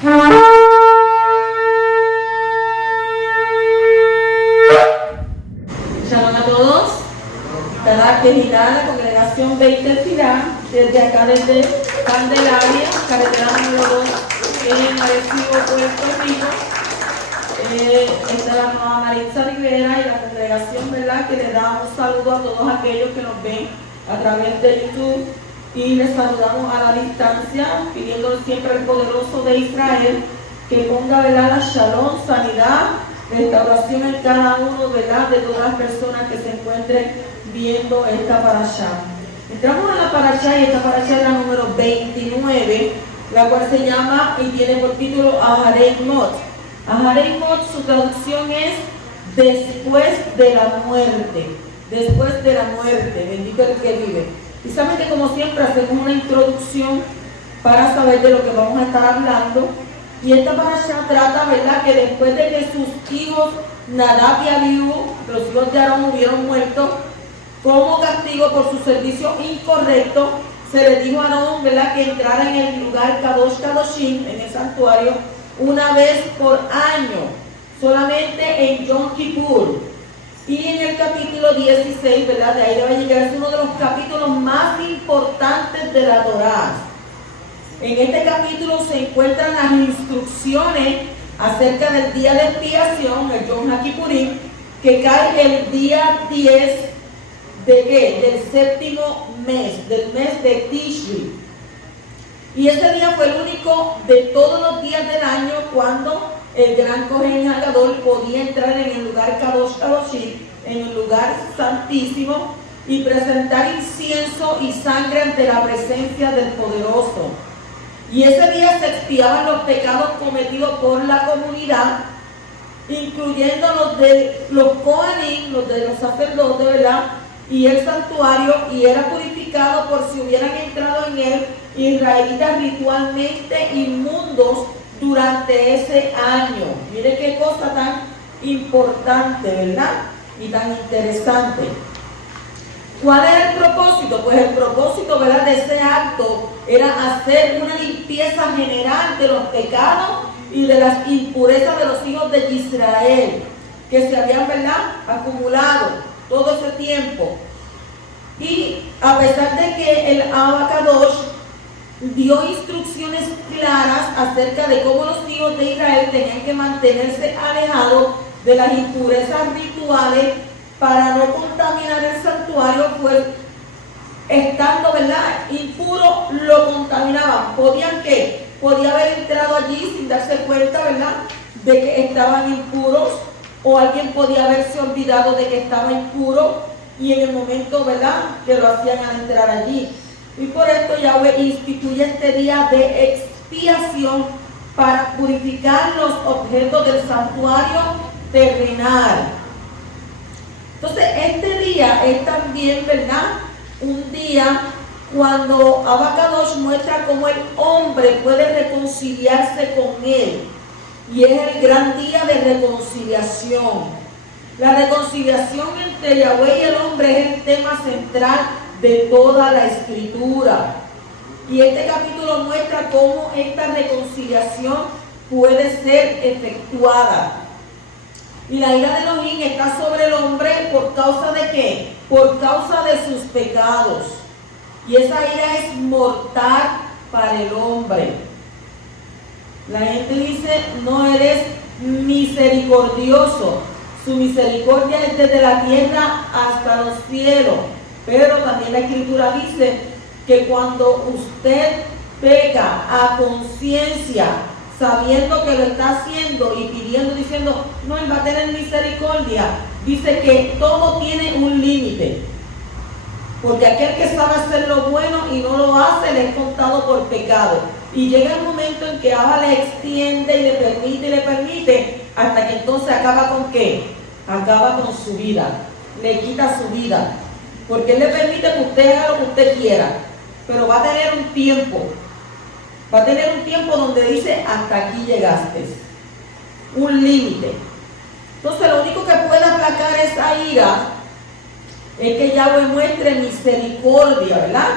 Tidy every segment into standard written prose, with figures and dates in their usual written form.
Shalom a todos. La congregación Beit Tefilá, desde acá desde Candelaria, carretera número 2 en Arecibo, Puerto Rico. Esta es la hermana Maritza Rivera y la congregación, ¿verdad? Que le da un saludo a todos aquellos que nos ven a través de YouTube y les saludamos a la distancia, pidiéndole siempre al poderoso de Israel que ponga, ¿verdad?, la shalom, sanidad, restauración en cada uno, ¿verdad?, de todas las personas que se encuentren viendo esta parashá. Entramos a la parashá y esta parashá es la número 29, la cual se llama y tiene por título Aharei Mot. Aharei Mot, su traducción es después de la muerte. Después de la muerte, bendito el que vive. Precisamente como siempre hacemos una introducción para saber de lo que vamos a estar hablando. Y esta parashá trata, ¿verdad?, que después de que sus hijos Nadab y Abiú, los hijos de Aarón, hubieron muerto, como castigo por su servicio incorrecto, se le dijo a Aarón, ¿verdad?, que entrara en el lugar Kadosh Kadoshim, en el santuario, una vez por año, solamente en Yom Kippur. Y en el capítulo 16, ¿verdad?, de ahí va a llegar, es uno de los capítulos más importantes de la Torá. En este capítulo se encuentran las instrucciones acerca del día de expiación, el Yom HaKippurim, que cae el día 10 ¿de qué? Del séptimo mes, del mes de Tishri. Y ese día fue el único de todos los días del año cuando el gran Kohen Hagadol podía entrar en el lugar Kadosh Kadoshim, en el lugar santísimo, y presentar incienso y sangre ante la presencia del Poderoso. Y ese día se expiaban los pecados cometidos por la comunidad, incluyendo los de los Kohanim, los de los sacerdotes, ¿verdad?, y el santuario, y era purificado por si hubieran entrado en él israelitas ritualmente inmundos durante ese año. Mire qué cosa tan importante, ¿verdad?, y tan interesante. ¿Cuál era el propósito? Pues el propósito, ¿verdad?, de ese acto era hacer una limpieza general de los pecados y de las impurezas de los hijos de Israel, que se habían, ¿verdad?, acumulado todo ese tiempo. Y a pesar de que el Abacadosh dio instrucciones claras acerca de cómo los hijos de Israel tenían que mantenerse alejados de las impurezas rituales para no contaminar el santuario, pues estando, ¿verdad?, impuro, lo contaminaban. ¿Podían qué? Podía haber entrado allí sin darse cuenta, ¿verdad?, de que estaban impuros, o alguien podía haberse olvidado de que estaba impuro y en el momento, ¿verdad?, que lo hacían al entrar allí. Y por esto Yahweh instituye este día de expiación para purificar los objetos del santuario terrenal. Entonces, este día es también, ¿verdad?, un día cuando Abacadosh muestra cómo el hombre puede reconciliarse con él. Y es el gran día de reconciliación. La reconciliación entre Yahweh y el hombre es el tema central de toda la escritura. Y este capítulo muestra cómo esta reconciliación puede ser efectuada. Y la ira de Elohim está sobre el hombre ¿por causa de qué? Por causa de sus pecados. Y esa ira es mortal para el hombre. La gente dice, no eres misericordioso. Su misericordia es desde la tierra hasta los cielos. Pero también la escritura dice que cuando usted peca a conciencia, sabiendo que lo está haciendo y pidiendo, diciendo, no, él va a tener misericordia, dice que todo tiene un límite. Porque aquel que sabe hacer lo bueno y no lo hace, le es contado por pecado. Y llega el momento en que Abba le extiende y le permite, hasta que entonces acaba con ¿qué? Acaba con su vida, le quita su vida. Porque Él le permite que usted haga lo que usted quiera, pero va a tener un tiempo. Va a tener un tiempo donde dice, hasta aquí llegaste. Un límite. Entonces lo único que puede aplacar esa ira es que Yahweh muestre misericordia, ¿verdad?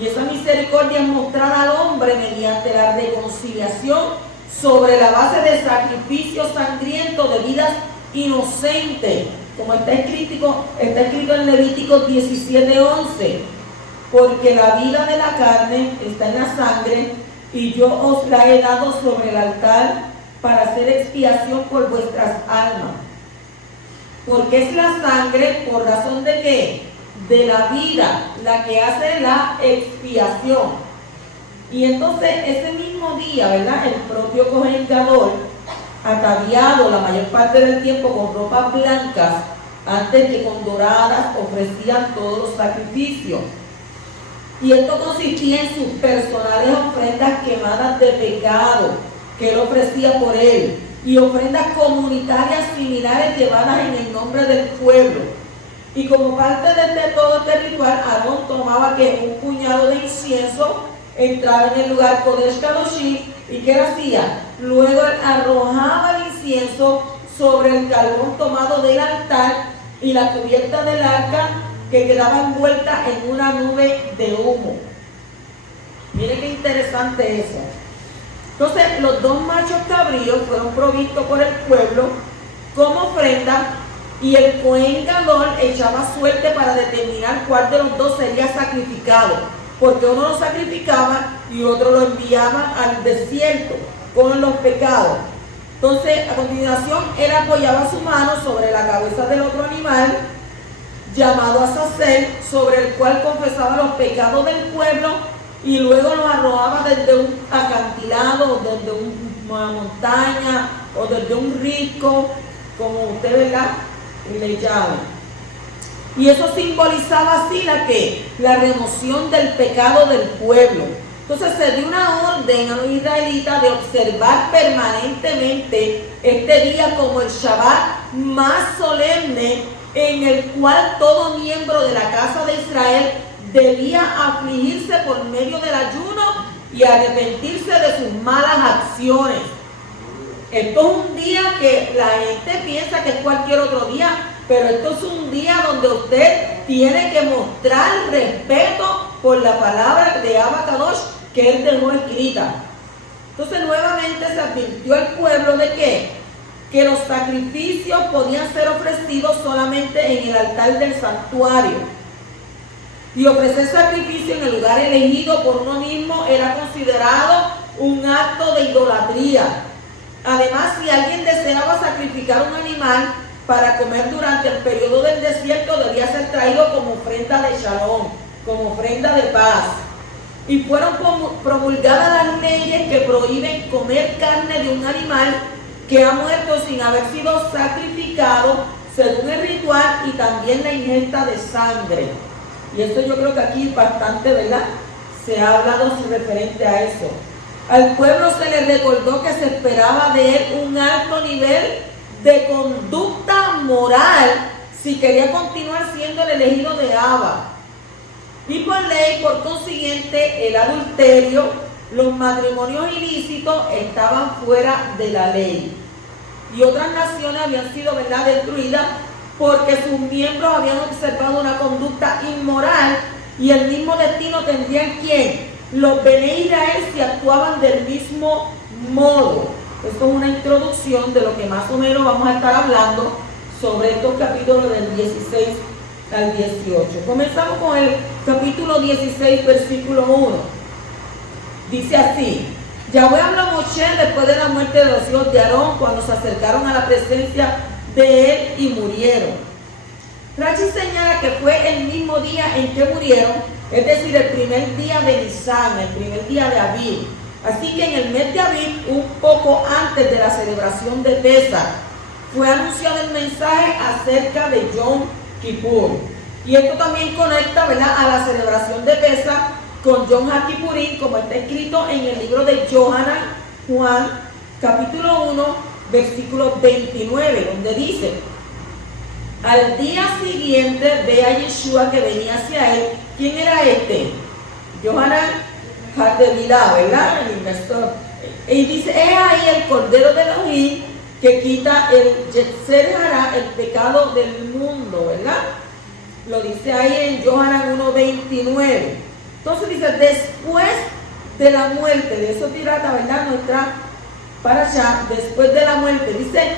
Y esa misericordia es mostrada al hombre mediante la reconciliación sobre la base de sacrificios sangrientos de vidas inocentes, como está escrito en Levítico 17:11, porque la vida de la carne está en la sangre, y yo os la he dado sobre el altar para hacer expiación por vuestras almas. Porque es la sangre, ¿por razón de qué? De la vida, la que hace la expiación. Y entonces ese mismo día, ¿verdad? El propio Cohen Gadol, ataviado la mayor parte del tiempo con ropas blancas, antes que con doradas, ofrecían todos los sacrificios. Y esto consistía en sus personales ofrendas quemadas de pecado que él ofrecía por él, y ofrendas comunitarias similares llevadas en el nombre del pueblo. Y como parte de todo este ritual, Aarón tomaba un puñado de incienso, entraba en el lugar Kodesh Kadoshim, y ¿qué hacía? Luego arrojaba el incienso sobre el carbón tomado del altar y la cubierta del arca, que quedaba envuelta en una nube de humo. Miren qué interesante eso. Entonces, los dos machos cabríos fueron provistos por el pueblo como ofrenda, y el Cohen Gadol echaba suerte para determinar cuál de los dos sería sacrificado, porque uno lo sacrificaba y otro lo enviaba al desierto con los pecados. Entonces, a continuación, él apoyaba su mano sobre la cabeza del otro animal, llamado Azazel, sobre el cual confesaba los pecados del pueblo, y luego los arrojaba desde un acantilado, o desde una montaña, o desde un risco, como usted, ¿verdad?, le llama. Y eso simbolizaba así la remoción del pecado del pueblo. Entonces se dio una orden a los israelitas de observar permanentemente este día como el Shabbat más solemne, en el cual todo miembro de la casa de Israel debía afligirse por medio del ayuno y arrepentirse de sus malas acciones. Esto es un día que la gente piensa que es cualquier otro día, pero esto es un día donde usted tiene que mostrar respeto por la palabra de Abba Kadosh que él dejó escrita. Entonces nuevamente se advirtió al pueblo de que los sacrificios podían ser ofrecidos solamente en el altar del santuario. Y ofrecer sacrificio en el lugar elegido por uno mismo era considerado un acto de idolatría. Además, si alguien deseaba sacrificar un animal para comer durante el periodo del desierto, debía ser traído como ofrenda de shalom, como ofrenda de paz. Y fueron promulgadas las leyes que prohíben comer carne de un animal que ha muerto sin haber sido sacrificado según el ritual, y también la ingesta de sangre. Y eso yo creo que aquí bastante, ¿verdad?, se ha hablado referente a eso. Al pueblo se le recordó que se esperaba de él un alto nivel de conducta moral si quería continuar siendo el elegido de Abba. Y por ley, por consiguiente, el adulterio, los matrimonios ilícitos estaban fuera de la ley. Y otras naciones habían sido, ¿verdad?, destruidas porque sus miembros habían observado una conducta inmoral, y el mismo destino tendrían ¿quién? Los Bene Israel, si actuaban del mismo modo. Esto es una introducción de lo que más o menos vamos a estar hablando sobre estos capítulos del 16 al 18. Comenzamos con el capítulo 16, versículo 1. Dice así: Yahweh habló a Moshe después de la muerte de los hijos de Aarón, cuando se acercaron a la presencia de él y murieron. Rashi señala que fue el mismo día en que murieron, es decir, el primer día de Nisan, el primer día de Aviv. Así que en el mes de Aviv, un poco antes de la celebración de Pesach, fue anunciado el mensaje acerca de Yom Kippur. Y esto también conecta, ¿verdad?, a la celebración de Pesach con Yom HaKippurim, como está escrito en el libro de Yohanan, Juan, capítulo 1, versículo 29, donde dice: al día siguiente ve a Yeshua que venía hacia él. ¿Quién era este? Yohanan Hatevilá, ¿verdad?, el inversor. Y dice: he ahí el Cordero de Elohim que quita el Yetzer Hará, el pecado del mundo, ¿verdad? Lo dice ahí en Yohanan 1:29. Entonces dice: después de la muerte, de eso trata, ¿verdad?, nuestra parashá, después de la muerte. Dice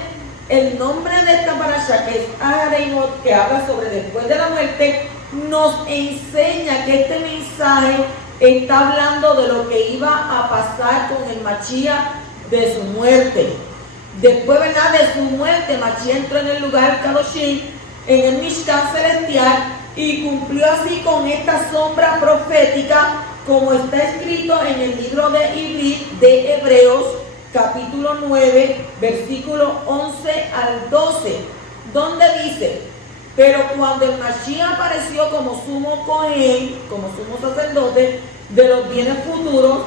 el nombre de esta parashá, que es Ahareimot, que habla sobre después de la muerte, nos enseña que este mensaje está hablando de lo que iba a pasar con el Mashiach, de su muerte. Después, ¿verdad?, de su muerte, Mashiach entró en el lugar Kadoshim, en el Mishkan celestial, y cumplió así con esta sombra profética, como está escrito en el libro de Ibrit de Hebreos, capítulo 9, versículo 11 al 12, donde dice: pero cuando el Mashiach apareció como sumo Cohen, como sumo sacerdote de los bienes futuros,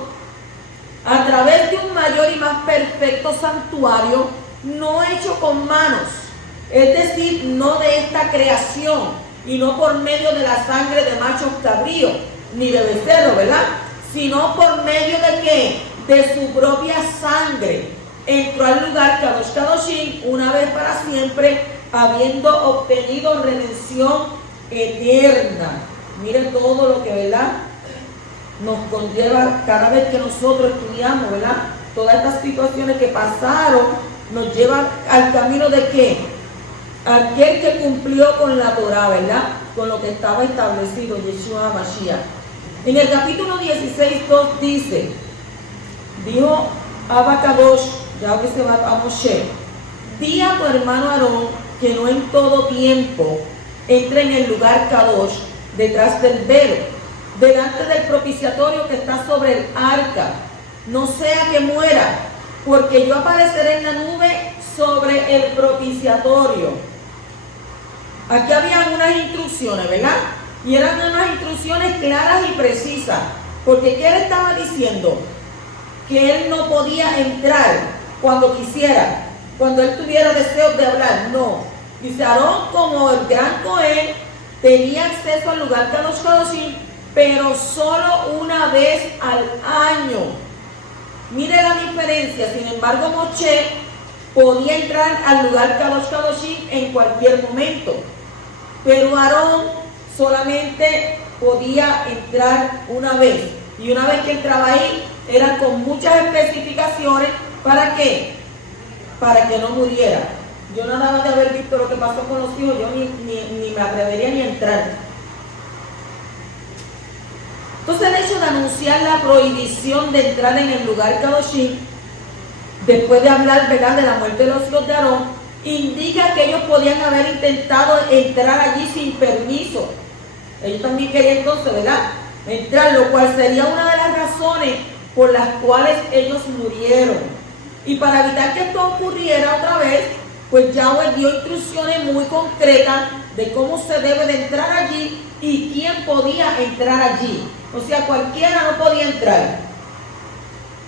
a través de un mayor y más perfecto santuario, no hecho con manos, es decir, no de esta creación, y no por medio de la sangre de machos cabríos, ni de becerro, ¿verdad?, sino por medio de ¿qué? De su propia sangre, entró al lugar Kadosh Kadoshim una vez para siempre, habiendo obtenido redención eterna. Miren todo lo que, ¿verdad?, nos conlleva cada vez que nosotros estudiamos, ¿verdad? Todas estas situaciones que pasaron nos llevan al camino de ¿qué? Aquel que cumplió con la Torah, ¿verdad?, con lo que estaba establecido, Yeshua Mashiach. En el capítulo 16:2 dice: dijo Abba Kadosh, Yahweh se va a Moshe, di a tu hermano Aarón que no en todo tiempo entre en el lugar Kadosh, detrás del velo, delante del propiciatorio que está sobre el arca, no sea que muera, porque yo apareceré en la nube sobre el propiciatorio. Aquí había unas instrucciones, ¿verdad? Y eran unas instrucciones claras y precisas, porque ¿qué él estaba diciendo? Que él no podía entrar cuando quisiera, cuando él tuviera deseos de hablar. No, dice Aarón, como el gran Cohen, tenía acceso al lugar Kadosh Kadoshim, pero solo una vez al año. Mire la diferencia. Sin embargo, Moshe podía entrar al lugar Kadosh Kadoshim en cualquier momento, pero Aarón solamente podía entrar una vez, y una vez que entraba ahí eran con muchas especificaciones. ¿Para qué? Para que no muriera. Yo nada más de haber visto lo que pasó con los hijos, yo ni me atrevería ni a entrar. Entonces el hecho de anunciar la prohibición de entrar en el lugar Kadoshim, después de hablar, ¿verdad?, de la muerte de los hijos de Aarón, indica que ellos podían haber intentado entrar allí sin permiso. Ellos también querían entonces, ¿verdad?, entrar, lo cual sería una de las razones por las cuales ellos murieron. Y para evitar que esto ocurriera otra vez, pues Yahweh dio instrucciones muy concretas de cómo se debe de entrar allí y quién podía entrar allí. O sea, cualquiera no podía entrar.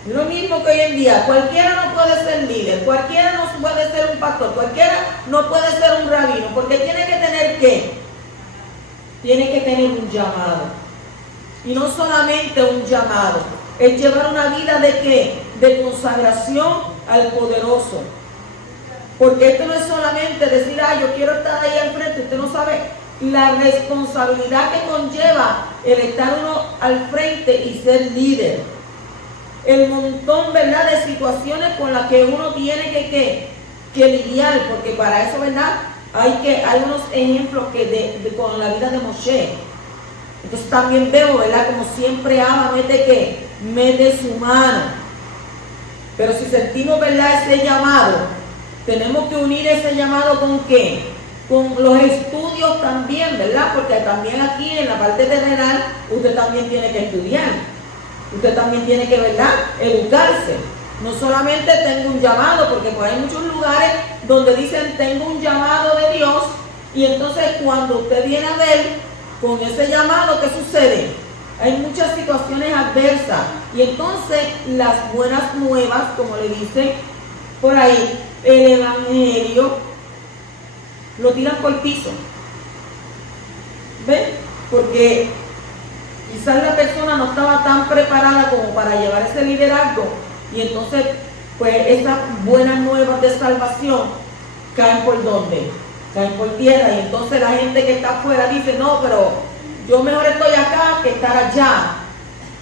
Lo mismo que hoy en día, cualquiera no puede ser líder, cualquiera no puede ser un pastor, cualquiera no puede ser un rabino, porque tiene que tener ¿qué? Tiene que tener un llamado. Y no solamente un llamado, es llevar una vida de ¿qué? De consagración al poderoso. Porque esto no es solamente decir, yo quiero estar ahí al frente. Usted no sabe la responsabilidad que conlleva el estar uno al frente y ser líder. El montón, ¿verdad?, de situaciones con las que uno tiene que lidiar, porque para eso, ¿verdad?, hay unos ejemplos con la vida de Moshe. Entonces también veo, ¿verdad?, como siempre Abba mete su mano. Pero si sentimos, ¿verdad?, ese llamado, tenemos que unir ese llamado ¿con qué? Con los estudios también, ¿verdad? Porque también aquí en la parte terrenal usted también tiene que estudiar. Usted también tiene que, ¿verdad?, educarse. No solamente tengo un llamado, porque pues hay muchos lugares donde dicen tengo un llamado de Dios, y entonces cuando usted viene a ver con ese llamado, ¿qué sucede? Hay muchas situaciones adversas, y entonces las buenas nuevas, como le dice por ahí, el evangelio lo tiran por el piso. ¿Ven? Porque quizás la persona no estaba tan preparada como para llevar ese liderazgo, y entonces pues esas buenas nuevas de salvación caen por ¿dónde? Caen por tierra, y entonces la gente que está afuera dice, no, pero yo mejor estoy acá que estar allá.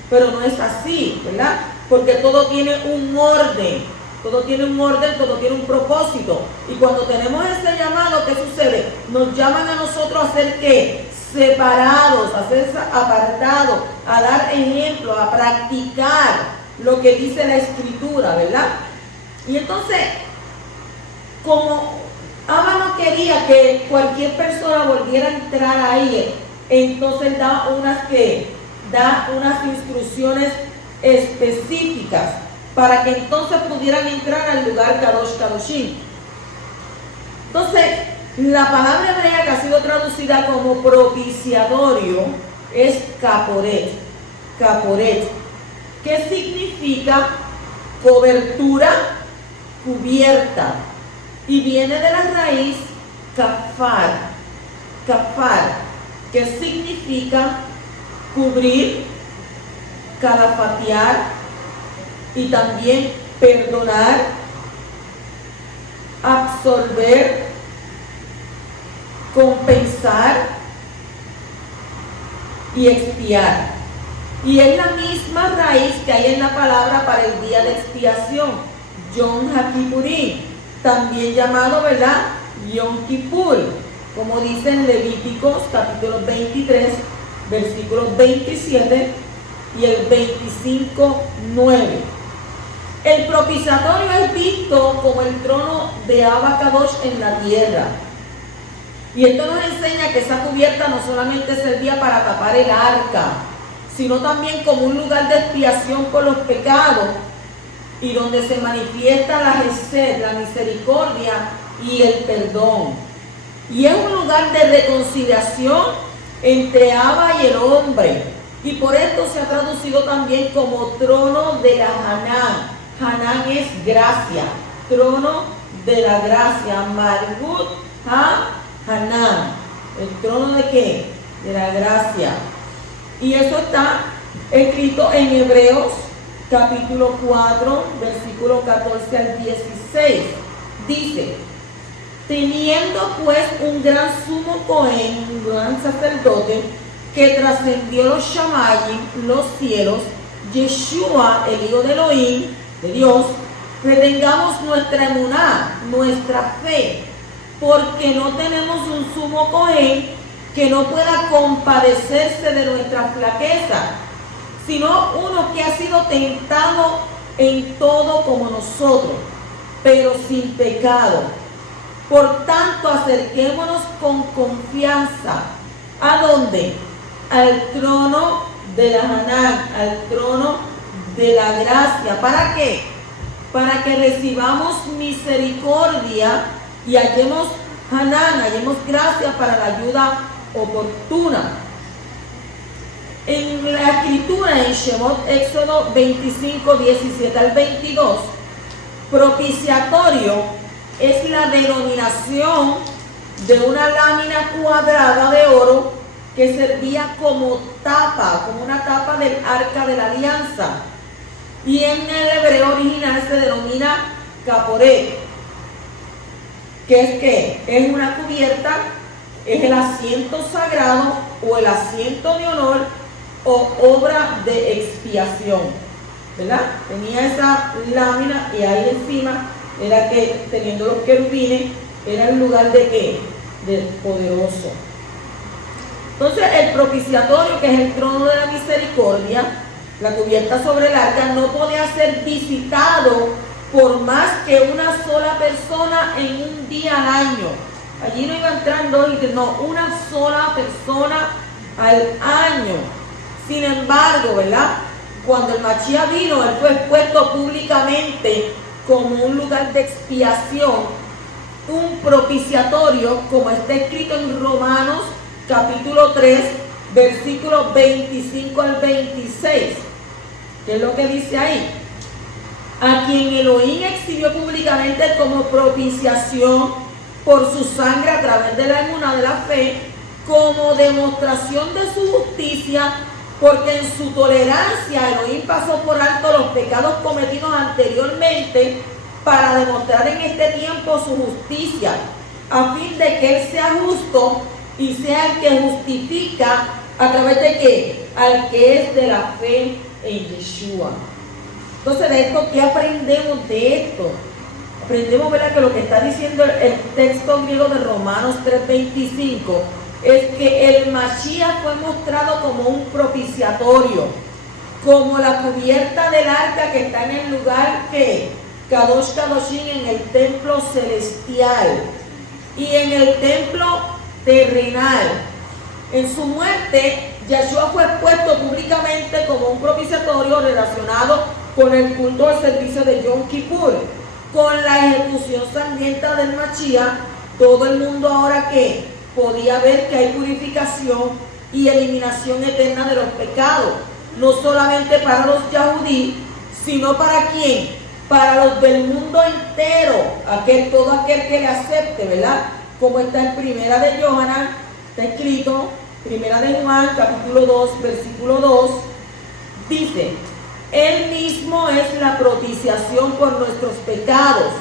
Pero no es así, ¿verdad? Porque todo tiene un orden. todo tiene un orden, todo tiene un propósito. Y cuando tenemos ese llamado, ¿qué sucede? Nos llaman a nosotros a ser ¿qué? Separados, a ser apartados, a dar ejemplo, a practicar lo que dice la Escritura, ¿verdad? Y entonces, como Abba no quería que cualquier persona volviera a entrar ahí, entonces da unas instrucciones específicas para que entonces pudieran entrar al lugar Kadosh Kadoshim. Entonces, la palabra hebrea que ha sido traducida como propiciatorio es caporet, que significa cobertura, cubierta, y viene de la raíz kafar, que significa cubrir, calafatear y también perdonar, absorber, compensar y expiar. Y es la misma raíz que hay en la palabra para el día de expiación, Yom HaKippurim, también llamado, ¿verdad?, Yom Kippur, como dice en Levíticos capítulo 23, versículos 27 y el 25:9. El propiciatorio es visto como el trono de Abba Kadosh en la tierra. Y esto nos enseña que esa cubierta no solamente servía para tapar el arca, sino también como un lugar de expiación por los pecados y donde se manifiesta la Gesed, la misericordia y el perdón. Y es un lugar de reconciliación entre Abba y el hombre. Y por esto se ha traducido también como trono de la Hanán. Hanán es gracia, trono de la gracia. Malhut ha-Hanán. ¿El trono de qué? De la gracia. Y eso está escrito en Hebreos capítulo 4, versículo 14 al 16. Dice: teniendo pues un gran sumo Cohen, un gran sacerdote, que trascendió los Shamayim, los cielos, Yeshua, el Hijo de Elohim, de Dios, retengamos nuestra emuná, nuestra fe, porque no tenemos un sumo Cohen que no pueda compadecerse de nuestra flaqueza, sino uno que ha sido tentado en todo como nosotros, pero sin pecado. Por tanto, acerquémonos con confianza. ¿A dónde? Al trono de la Hanán, al trono de la gracia. ¿Para qué? Para que recibamos misericordia y hallemos Hanán, hallemos gracia para la ayuda oportuna. En la escritura, en Shemot, Éxodo 25, 17 al 22, propiciatorio es la denominación de una lámina cuadrada de oro que servía como tapa, como una tapa del arca de la alianza. Y en el hebreo original se denomina caporet, que es que es una cubierta, es el asiento sagrado o el asiento de honor o obra de expiación, ¿verdad? Tenía esa lámina y ahí encima era que, teniendo los querubines, era el lugar de qué? Del poderoso. Entonces el propiciatorio, que es el trono de la misericordia, la cubierta sobre el arca, no podía ser visitado por más que una sola persona en un día al año. Allí no iba entrando, no, una sola persona al año. Sin embargo, ¿verdad?, cuando el Mashiach vino, él fue expuesto públicamente como un lugar de expiación, un propiciatorio, como está escrito en Romanos capítulo 3, versículos 25 al 26. ¿Qué es lo que dice ahí? A quien Elohim exhibió públicamente como propiciación por su sangre a través de la emuná de la fe, como demostración de su justicia, porque en su tolerancia Elohim pasó por alto los pecados cometidos anteriormente para demostrar en este tiempo su justicia, a fin de que Él sea justo y sea el que justifica a través de ¿qué? Al que es de la fe en Yeshua. Entonces, de esto, ¿qué aprendemos de esto? Aprendemos, ¿verdad?, que lo que está diciendo el texto griego de Romanos 3:25 es que el Mashiach fue mostrado como un propiciatorio, como la cubierta del arca que está en el lugar que Kadosh Kadoshim, en el templo celestial y en el templo terrenal. En su muerte, Yeshua fue expuesto públicamente como un propiciatorio relacionado con el culto al servicio de Yom Kippur. Con la ejecución sangrienta del Mashiach, todo el mundo ahora que podía ver que hay purificación y eliminación eterna de los pecados, no solamente para los yahudí, sino para ¿quién? Para los del mundo entero, todo aquel que le acepte, ¿verdad? Como está en Primera de Yohanan, está escrito, Primera de Juan, capítulo 2, versículo 2, dice: Él mismo es la propiciación por nuestros pecados,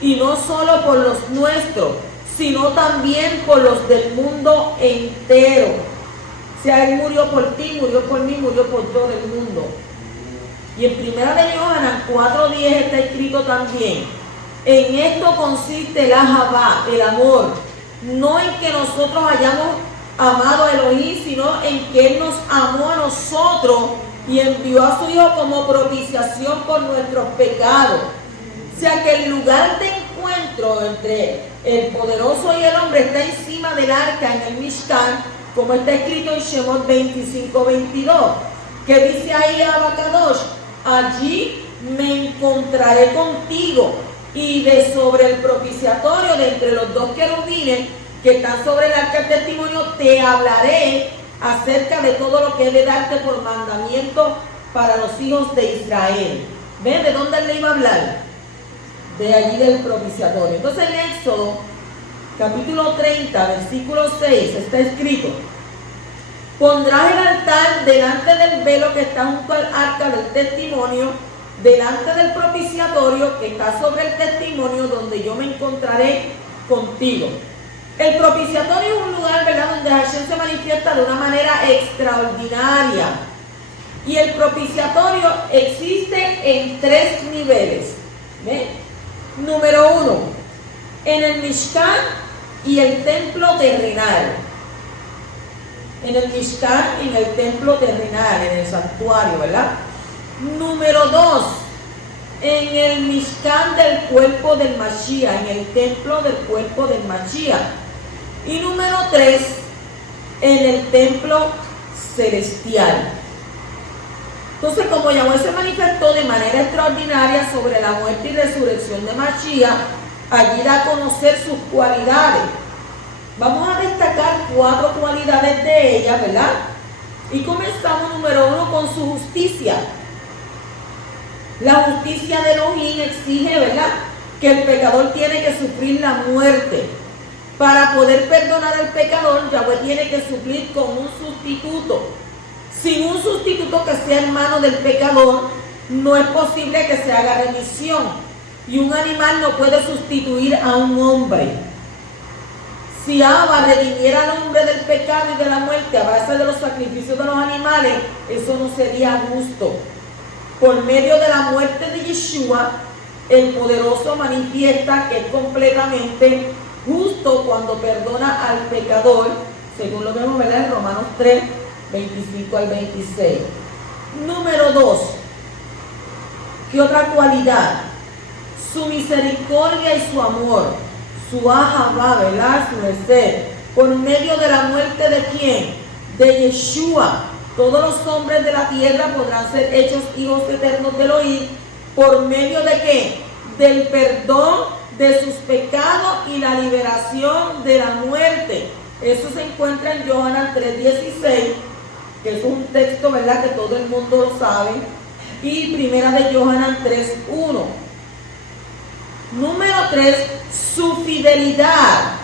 y no solo por los nuestros, sino también por los del mundo entero. O sea, Él murió por ti, murió por mí, murió por todo el mundo. Y en Primera de Yohanan 4:10 está escrito también: en esto consiste el ahabá, el amor, no en que nosotros hayamos amado a Elohim, sino en que Él nos amó a nosotros y envió a su Hijo como propiciación por nuestros pecados. O sea que el lugar de encuentro entre el poderoso y el hombre está encima del arca en el Mishkan, como está escrito en Shemot 25:22, que dice ahí a Abacadosh: allí me encontraré contigo, y de sobre el propiciatorio de entre los dos querubines que están sobre el arca del testimonio te hablaré acerca de todo lo que he de darte por mandamiento para los hijos de Israel. ¿Ven de dónde él le iba a hablar? De allí del propiciatorio. Entonces en Éxodo capítulo 30 versículo 6 está escrito: pondrás el altar delante del velo que está junto al arca del testimonio, delante del propiciatorio que está sobre el testimonio, donde yo me encontraré contigo. El propiciatorio es un lugar, ¿verdad?, donde Hashem se manifiesta de una manera extraordinaria. Y el propiciatorio existe en 3 niveles. ¿Ven? Número 1, en el Mishkan y el templo terrenal. En el Mishkan y en el templo terrenal, en el santuario, ¿verdad? Número 2, en el Mishkan del cuerpo del Mashiach, en el templo del cuerpo del Mashiach. Y número 3, en el templo celestial. Entonces, como Yahweh se manifestó de manera extraordinaria sobre la muerte y resurrección de Mashiach, allí da a conocer sus cualidades. Vamos a destacar 4 cualidades de ellas, ¿verdad? Y comenzamos, número 1, con su justicia. La justicia de Elohim exige, ¿verdad?, que el pecador tiene que sufrir la muerte. Para poder perdonar al pecador, Yahweh tiene que suplir con un sustituto. Sin un sustituto que sea hermano del pecador, no es posible que se haga remisión. Y un animal no puede sustituir a un hombre. Si Abba redimiera al hombre del pecado y de la muerte a base de los sacrificios de los animales, eso no sería justo. Por medio de la muerte de Yeshua, el poderoso manifiesta que es completamente justo cuando perdona al pecador, según lo vemos, ¿verdad?, en Romanos 3, 25 al 26. Número 2, ¿qué otra cualidad? Su misericordia y su amor, su ahabá, ¿verdad?, su deseo. Por medio de la muerte de ¿quién? De Yeshua. Todos los hombres de la tierra podrán ser hechos hijos eternos de Elohim. ¿Por medio de qué? Del perdón de sus pecados y la liberación de la muerte. Eso se encuentra en Yohanan 3:16, que es un texto, ¿verdad?, que todo el mundo lo sabe. Y Primera de Yohanan 3:1. Número 3, su fidelidad.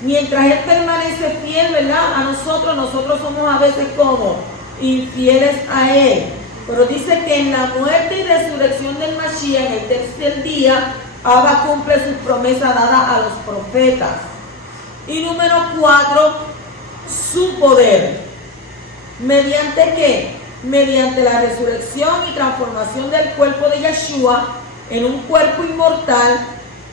Mientras Él permanece fiel, ¿verdad?, a nosotros somos a veces como infieles a Él. Pero dice que en la muerte y resurrección del Mashiach, en el tercer día, Abba cumple sus promesas dadas a los profetas. Y número 4, su poder. ¿Mediante qué? mediante la resurrección y transformación del cuerpo de Yeshua en un cuerpo inmortal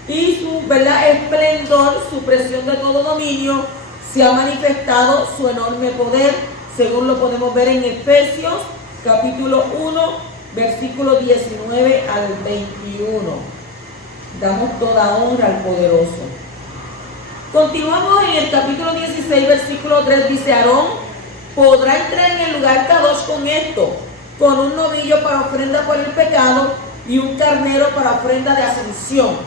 y su, ¿verdad?, esplendor, supresión de todo dominio, se ha manifestado su enorme poder, según lo podemos ver en Efesios capítulo 1, versículo 19 al 21. Damos toda honra al poderoso. Continuamos en el capítulo 16, versículo 3, dice: Aarón podrá entrar en el lugar Kadosh con esto, con un novillo para ofrenda por el pecado y un carnero para ofrenda de ascensión.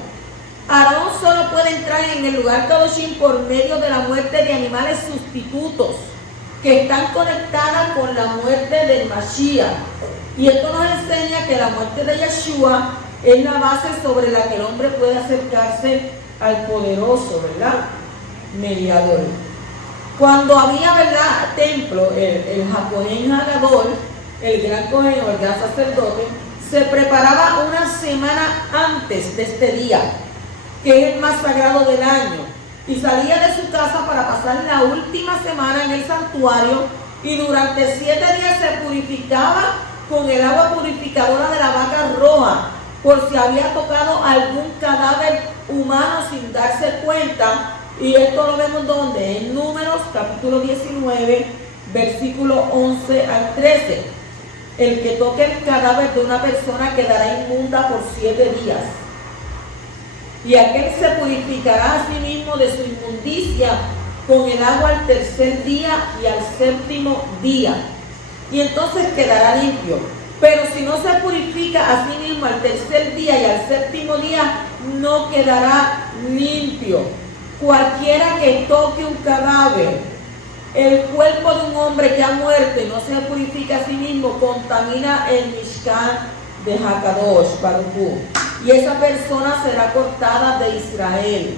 Aarón solo puede entrar en el lugar Kadoshim por medio de la muerte de animales sustitutos que están conectadas con la muerte del Mashiach. Y esto nos enseña que la muerte de Yeshua es la base sobre la que el hombre puede acercarse al poderoso, ¿verdad?, mediador. Cuando había, ¿verdad?, templo, el Cohen Hagadol, el gran Cohen o el gran sacerdote, se preparaba una semana antes de este día, que es el más sagrado del año, y salía de su casa para pasar la última semana en el santuario, y durante 7 días se purificaba con el agua purificadora de la vaca roja, por si había tocado algún cadáver humano sin darse cuenta. Y esto lo vemos donde, en Números capítulo 19, versículo 11 al 13. El que toque el cadáver de una persona quedará inmunda por 7 días. Y aquel se purificará a sí mismo de su inmundicia con el agua al 3er día y al 7º día, y entonces quedará limpio. Pero si no se purifica a sí mismo al 3er día y al 7º día, no quedará limpio. Cualquiera que toque un cadáver, el cuerpo de un hombre que ha muerto y no se purifica a sí mismo, contamina el Mishkan de Hakadosh Baruj Hu, y esa persona será cortada de Israel.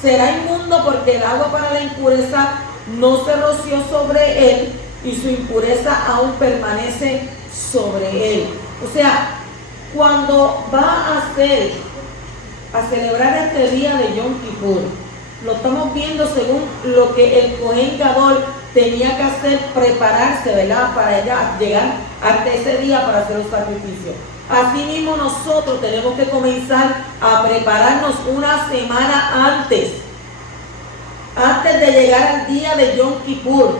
Será inmundo porque el agua para la impureza no se roció sobre él y su impureza aún permanece sobre él. O sea, cuando va a celebrar este día de Yom Kippur, lo estamos viendo según lo que el Cohen Gadol tenía que hacer, prepararse, ¿verdad?, para llegar hasta ese día para hacer los sacrificios. Así mismo nosotros tenemos que comenzar a prepararnos una semana antes de llegar al día de Yom Kippur,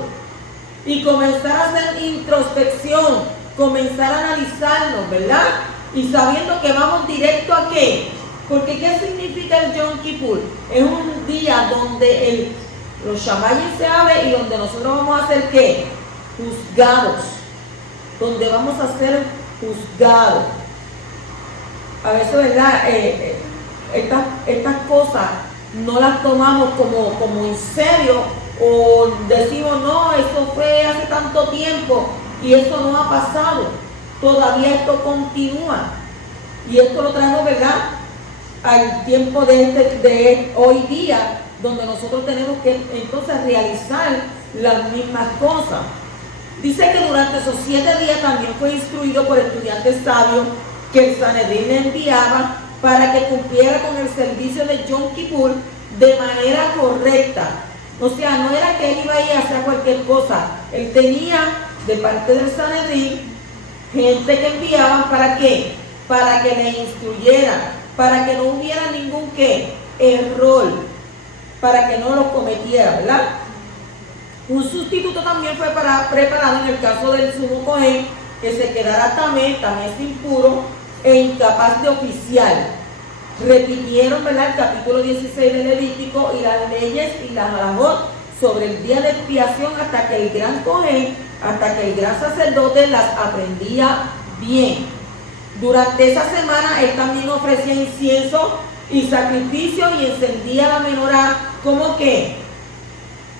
y comenzar a hacer introspección, comenzar a analizarnos, ¿verdad? Y sabiendo que vamos directo a ¿qué? Porque ¿qué significa el Yom Kippur? Es un día donde los shamayim se abre y donde nosotros vamos a ser ¿qué? Juzgados. Donde vamos a ser juzgados. A veces, ¿verdad?, estas cosas no las tomamos como en serio, o decimos, no, eso fue hace tanto tiempo y eso no ha pasado. Todavía esto continúa. Y esto lo traemos, ¿verdad?, al tiempo de hoy día, donde nosotros tenemos que entonces realizar las mismas cosas. Dice que durante esos 7 días también fue instruido por estudiantes sabios que el Sanedrín le enviaba para que cumpliera con el servicio de Yom Kippur de manera correcta. O sea, no era que él iba a ir a hacer cualquier cosa. Él tenía de parte del Sanedrín gente que enviaban ¿para qué? Para que le instruyeran, para que no hubiera ningún error, para que no lo cometiera, ¿verdad? Un sustituto también fue preparado en el caso del sumo Cohen, que se quedara también impuro e incapaz de oficiar. Repitieron, ¿verdad?, el capítulo 16 de Levítico y las leyes y las halajot sobre el día de expiación hasta que el gran Cohen, hasta que el gran sacerdote las aprendía bien. Durante esa semana él también ofrecía incienso y sacrificio y encendía la menorá, como que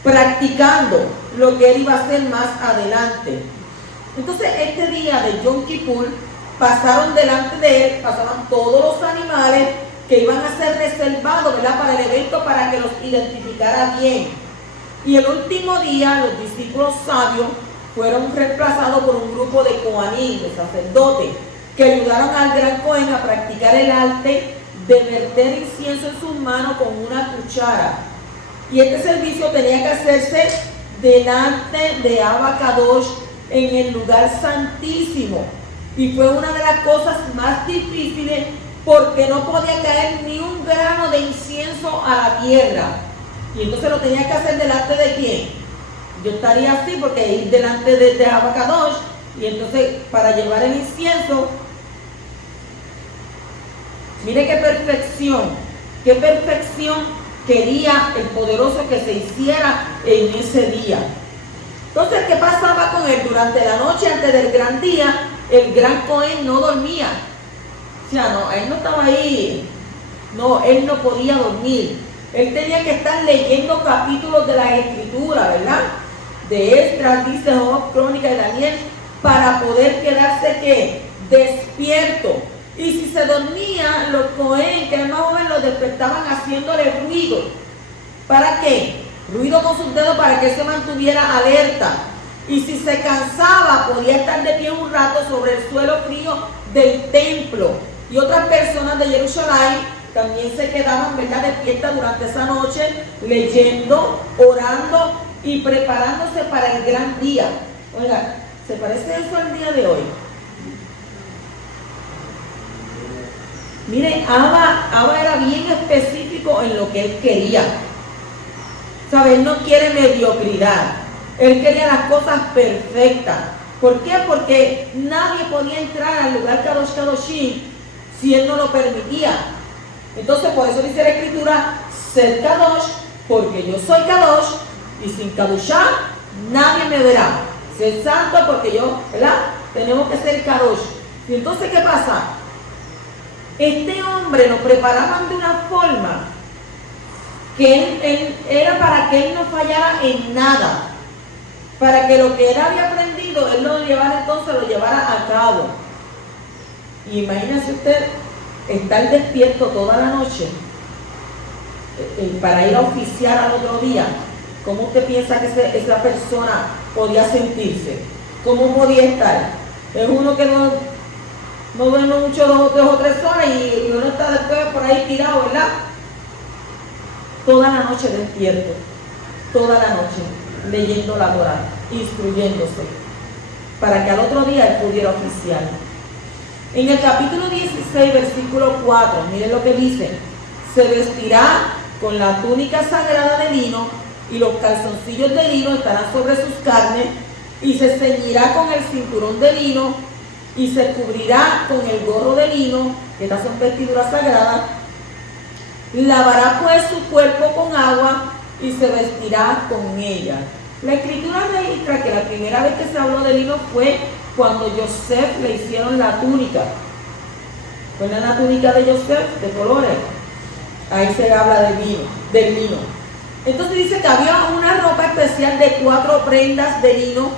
practicando lo que él iba a hacer más adelante. Entonces, este día de Yom Kippur pasaron delante de él, pasaban todos los animales que iban a ser reservados, ¿verdad?, para el evento, para que los identificara bien. Y el último día, los discípulos sabios fueron reemplazados por un grupo de coanín, de sacerdotes, que ayudaron al gran Cohen a practicar el arte de verter incienso en sus manos con una cuchara. Y este servicio tenía que hacerse delante de Abba Kadosh en el lugar santísimo. Y fue una de las cosas más difíciles porque no podía caer ni un grano de incienso a la tierra. Y entonces lo tenía que hacer delante de quién. Yo estaría así porque ir delante de Abacadosh, y entonces para llevar el incienso, mire qué perfección quería el poderoso que se hiciera en ese día. Entonces, ¿qué pasaba con él? Durante la noche, antes del gran día, el gran Cohen no dormía. O sea, no, él no estaba ahí. No, él no podía dormir. Él tenía que estar leyendo capítulos de la Escritura, ¿verdad? De Esdras, dice Job, Crónica de Daniel, para poder quedarse, ¿qué? Despierto. Y si se dormía, los Cohen, que eran más jóvenes, los despertaban haciéndole ruido. ¿Para qué? Ruido con sus dedos para que él se mantuviera alerta. Y si se cansaba, podía estar de pie un rato sobre el suelo frío del templo. Y otras personas de Jerusalén también se quedaban, ¿verdad?, despiertas durante esa noche, leyendo, orando y preparándose para el gran día. Oiga, ¿se parece eso al día de hoy? Mire, Abba era bien específico en lo que él quería. ¿Sabe? Él no quiere mediocridad. Él quería las cosas perfectas. ¿Por qué? Porque nadie podía entrar al lugar Kadosh Kadoshim si él no lo permitía. Entonces, por eso dice la Escritura, ser Kadosh, porque yo soy Kadosh, y sin Kadoshá nadie me verá. Ser santo porque yo, ¿verdad? Tenemos que ser Kadosh. Y entonces, ¿qué pasa? Este hombre lo preparaban de una forma que él era para que él no fallara en nada, para que lo que él había aprendido, él lo llevara entonces, lo llevara a cabo. Y imagínese usted estar despierto toda la noche para ir a oficiar al otro día. ¿Cómo usted piensa que esa persona podía sentirse? ¿Cómo podía estar? Es uno que no duerme mucho 2 o 3 horas y uno está después por ahí tirado, ¿verdad? Toda la noche despierto, toda la noche leyendo la Torá, instruyéndose, para que al otro día él pudiera oficiar. En el capítulo 16, versículo 4, miren lo que dice: se vestirá con la túnica sagrada de lino y los calzoncillos de lino estarán sobre sus carnes, y se ceñirá con el cinturón de lino y se cubrirá con el gorro de lino, que estas son vestiduras sagradas. Lavará pues su cuerpo con agua y se vestirá con ella. La Escritura registra que la primera vez que se habló de lino fue cuando Yosef le hicieron la túnica. ¿Cuál es la túnica de Yosef? De colores. Ahí se habla del lino. Entonces dice que había una ropa especial de 4 prendas de lino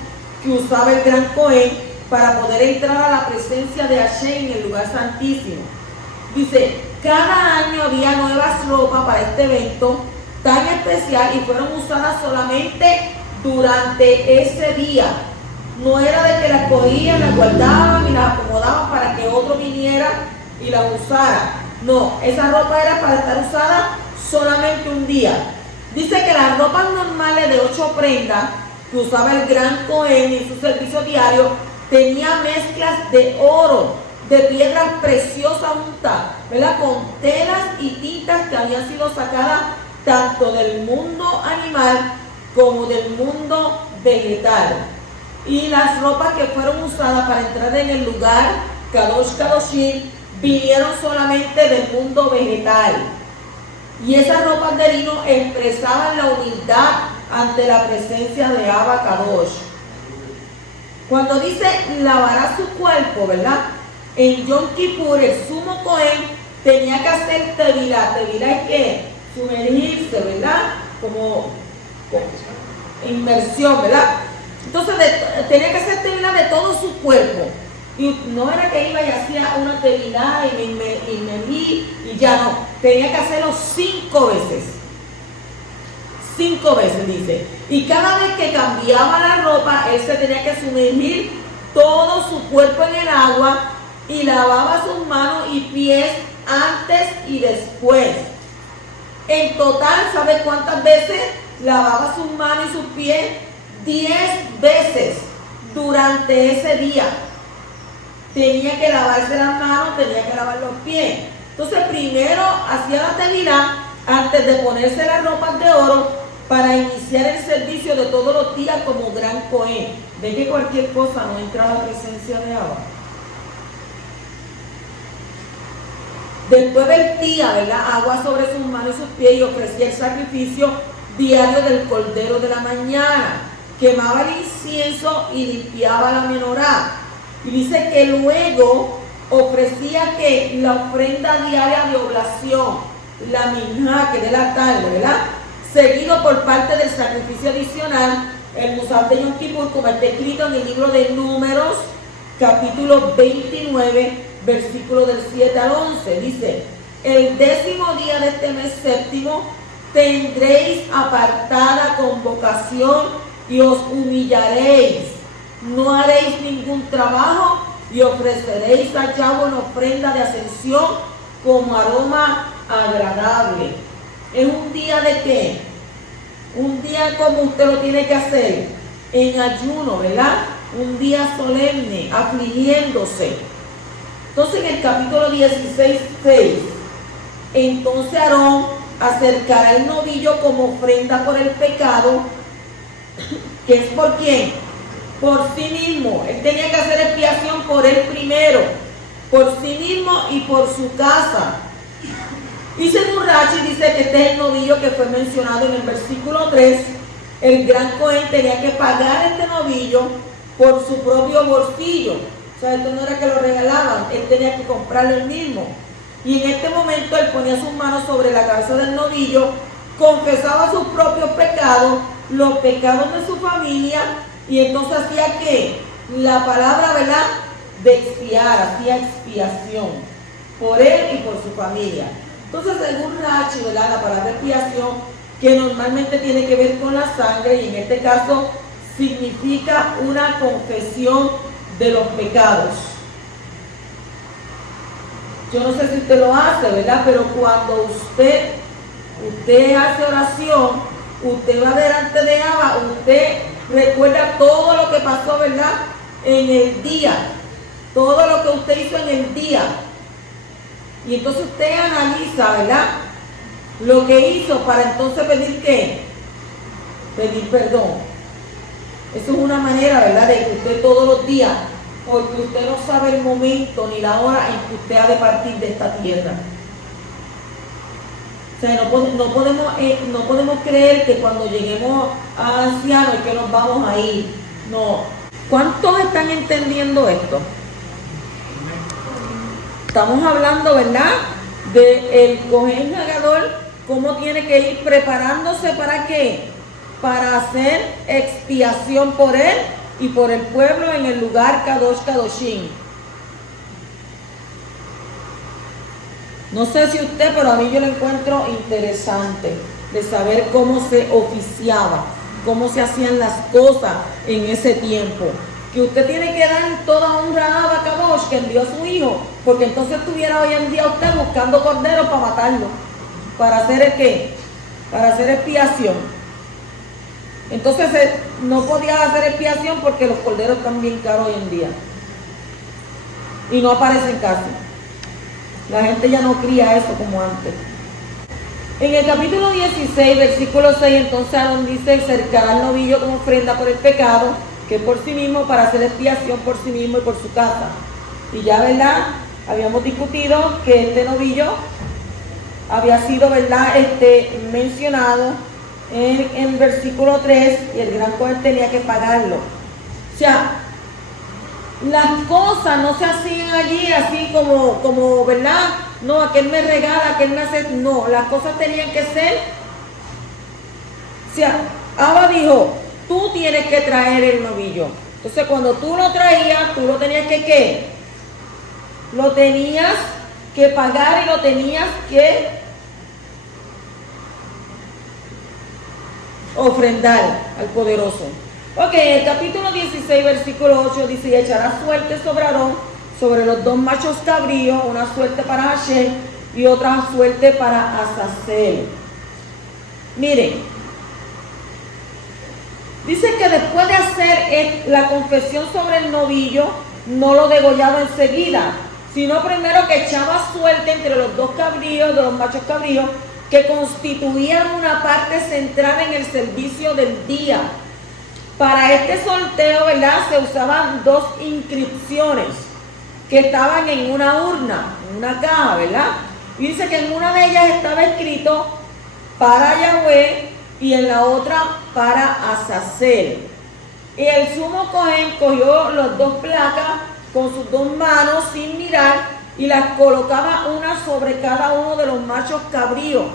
que usaba el gran Cohen para poder entrar a la presencia de Hashem en el lugar santísimo. Dice, cada año había nuevas ropas para este evento tan especial y fueron usadas solamente durante ese día. No era de que las cogían, las guardaban y las acomodaban para que otro viniera y las usara. No, esa ropa era para estar usada solamente un día. Dice que las ropas normales de 8 prendas que usaba el gran Cohen en su servicio diario tenía mezclas de oro, de piedras preciosas juntas, ¿verdad?, con telas y tintas que habían sido sacadas tanto del mundo animal como del mundo vegetal. Y las ropas que fueron usadas para entrar en el lugar Kadosh Kadoshim vinieron solamente del mundo vegetal. Y esas ropas de lino expresaban la humildad ante la presencia de Abba Kadosh. Cuando dice lavará su cuerpo, ¿verdad?, en Yom Kippur el sumo Cohen tenía que hacer tevilá. Tevilá es que sumergirse, ¿verdad?, como inmersión, ¿verdad? Entonces tenía que hacer tevilá de todo su cuerpo. Y no era que iba y hacía una tevilá y me y ya no. Tenía que hacerlo 5 veces. 5 veces, dice. Y cada vez que cambiaba la ropa, él se tenía que sumergir todo su cuerpo en el agua y lavaba sus manos y pies antes y después. En total, ¿sabe cuántas veces lavaba sus manos y sus pies? 10 veces durante ese día. Tenía que lavarse las manos, tenía que lavar los pies. Entonces primero hacía la tevilá antes de ponerse las ropas de oro para iniciar el servicio de todos los días como gran Cohen. ¿Ve que cualquier cosa no entra a la presencia de Abba? Después vertía, ¿verdad?, agua sobre sus manos y sus pies y ofrecía el sacrificio diario del cordero de la mañana. Quemaba el incienso y limpiaba la menorá. Y dice que luego ofrecía que la ofrenda diaria de oblación, la minjá, que de la tarde, ¿verdad?, seguido por parte del sacrificio adicional, el Musaf de Yom Kippur, como está escrito en el libro de Números, capítulo 29, versículo del 7 al 11. Dice: el 10º día de este mes séptimo tendréis apartada convocación y os humillaréis. No haréis ningún trabajo y ofreceréis a Yahweh una ofrenda de ascensión como aroma agradable. ¿Es un día de qué? Un día como usted lo tiene que hacer, en ayuno, ¿verdad? Un día solemne, afligiéndose. Entonces en el capítulo 16, 6, entonces Aarón acercará el novillo como ofrenda por el pecado, que es por quién, por sí mismo. Él tenía que hacer expiación por él primero, por sí mismo y por su casa. Y según Rashi dice que este es el novillo que fue mencionado en el versículo 3. El gran Cohen tenía que pagar este novillo por su propio bolsillo. O sea, esto no era que lo regalaban, él tenía que comprarlo él mismo. Y en este momento él ponía sus manos sobre la cabeza del novillo, confesaba sus propios pecados, los pecados de su familia, y entonces hacía que la palabra, ¿verdad?, de expiar, hacía expiación por él y por su familia. Entonces, según Rashi, ¿verdad?, la palabra expiación, que normalmente tiene que ver con la sangre, y en este caso significa una confesión de los pecados. Yo no sé si usted lo hace, ¿verdad?, pero cuando usted hace oración, usted va delante de Abba, usted recuerda todo lo que pasó, ¿verdad?, en el día, todo lo que usted hizo en el día. Y entonces usted analiza, ¿verdad?, lo que hizo para entonces pedir ¿qué? Pedir perdón. Eso es una manera, ¿verdad?, de que usted todos los días, porque usted no sabe el momento ni la hora en que usted ha de partir de esta tierra. O sea, no podemos creer que cuando lleguemos a ancianos es que nos vamos a ir. No. ¿Cuántos están entendiendo esto? Estamos hablando, ¿verdad?, de el Cohen Hagadol, cómo tiene que ir preparándose para qué, para hacer expiación por él y por el pueblo en el lugar Kadosh Kadoshim. No sé si usted, pero a mí yo lo encuentro interesante de saber cómo se oficiaba, cómo se hacían las cosas en ese tiempo. Que usted tiene que dar toda honra a Abba Kadosh, que envió a su hijo, porque entonces estuviera hoy en día usted buscando corderos para matarlo. ¿Para hacer el qué? Para hacer expiación. Entonces no podía hacer expiación porque los corderos están bien caros hoy en día. Y no aparecen casi. La gente ya no cría eso como antes. En el capítulo 16, versículo 6, entonces Aarón dice: cercará el novillo como ofrenda por el pecado, que es por sí mismo, para hacer expiación por sí mismo y por su casa. Y ya, ¿verdad?, habíamos discutido que este novillo había sido, ¿verdad?, mencionado en el versículo 3, y el gran Cohen tenía que pagarlo. O sea, las cosas no se hacían allí así como, ¿verdad? No, aquel me regala, aquel me hace. No, las cosas tenían que ser. O sea, Abba dijo: tú tienes que traer el novillo. Entonces, cuando tú lo traías, tú lo tenías que ¿qué? Lo tenías que pagar y lo tenías que ofrendar al poderoso. Ok, el capítulo 16, versículo 8 dice: y echará suerte sobre Aarón, sobre los dos machos cabríos, una suerte para Hashem y otra suerte para Azazel. Miren, Dice que después de hacer la confesión sobre el novillo, no lo degollaba enseguida, sino primero que echaba suerte entre los dos cabríos, de los machos cabríos, que constituían una parte central en el servicio del día. Para este sorteo, ¿verdad?, se usaban dos inscripciones que estaban en una urna, en una caja, ¿verdad? Y dice que en una de ellas estaba escrito para Yahweh y en la otra para Azazel. Y el sumo Cohen cogió las dos placas con sus dos manos sin mirar y las colocaba una sobre cada uno de los machos cabríos,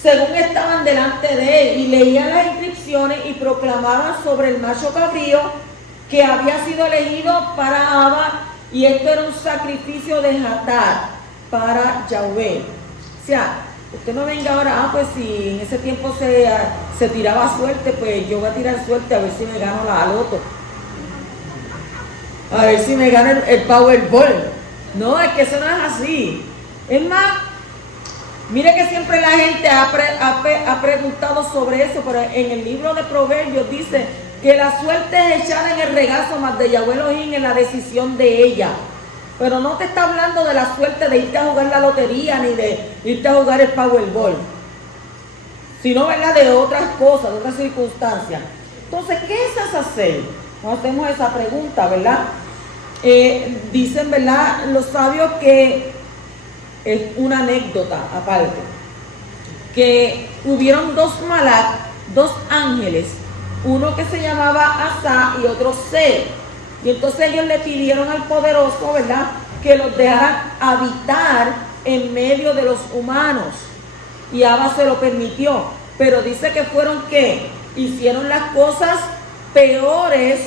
según estaban delante de él, y leían las inscripciones y proclamaban sobre el macho cabrío que había sido elegido para Abba, y esto era un sacrificio de Hatat para Yahweh. O sea, usted no venga ahora, pues si en ese tiempo se tiraba suerte, pues yo voy a tirar suerte a ver si me gano la loto, a ver si me gano el Powerball. No, es que eso no es así. Es más, mire que siempre la gente ha preguntado sobre eso, pero en el libro de Proverbios dice que la suerte es echada en el regazo, más de Yahweh Elohim en la decisión de ella. Pero no te está hablando de la suerte de irte a jugar la lotería ni de irte a jugar el Powerball, sino, ¿verdad?, de otras cosas, de otras circunstancias. Entonces, ¿qué es Azazel? Nos hacemos esa pregunta, ¿verdad? Dicen, ¿verdad?, los sabios que es una anécdota aparte, que hubieron dos malak, dos ángeles, uno que se llamaba Asa y otro Se, y entonces ellos le pidieron al poderoso, ¿verdad?, que los dejaran habitar en medio de los humanos, y Abba se lo permitió, pero dice que fueron que hicieron las cosas peores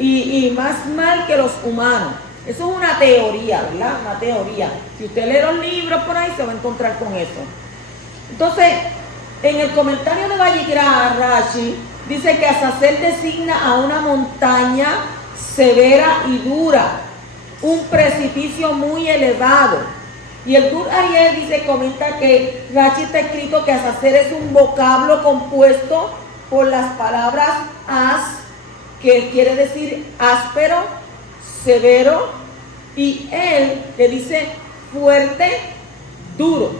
y más mal que los humanos. Eso es una teoría, ¿verdad? Una teoría. Si usted lee los libros por ahí, se va a encontrar con eso. Entonces, en el comentario de Vayikra, Rashi dice que Azazel designa a una montaña severa y dura, un precipicio muy elevado. Y el Dur Ariel comenta que Rashi está escrito que Azazel es un vocablo compuesto por las palabras as, que quiere decir áspero, severo, y él, que dice fuerte, duro.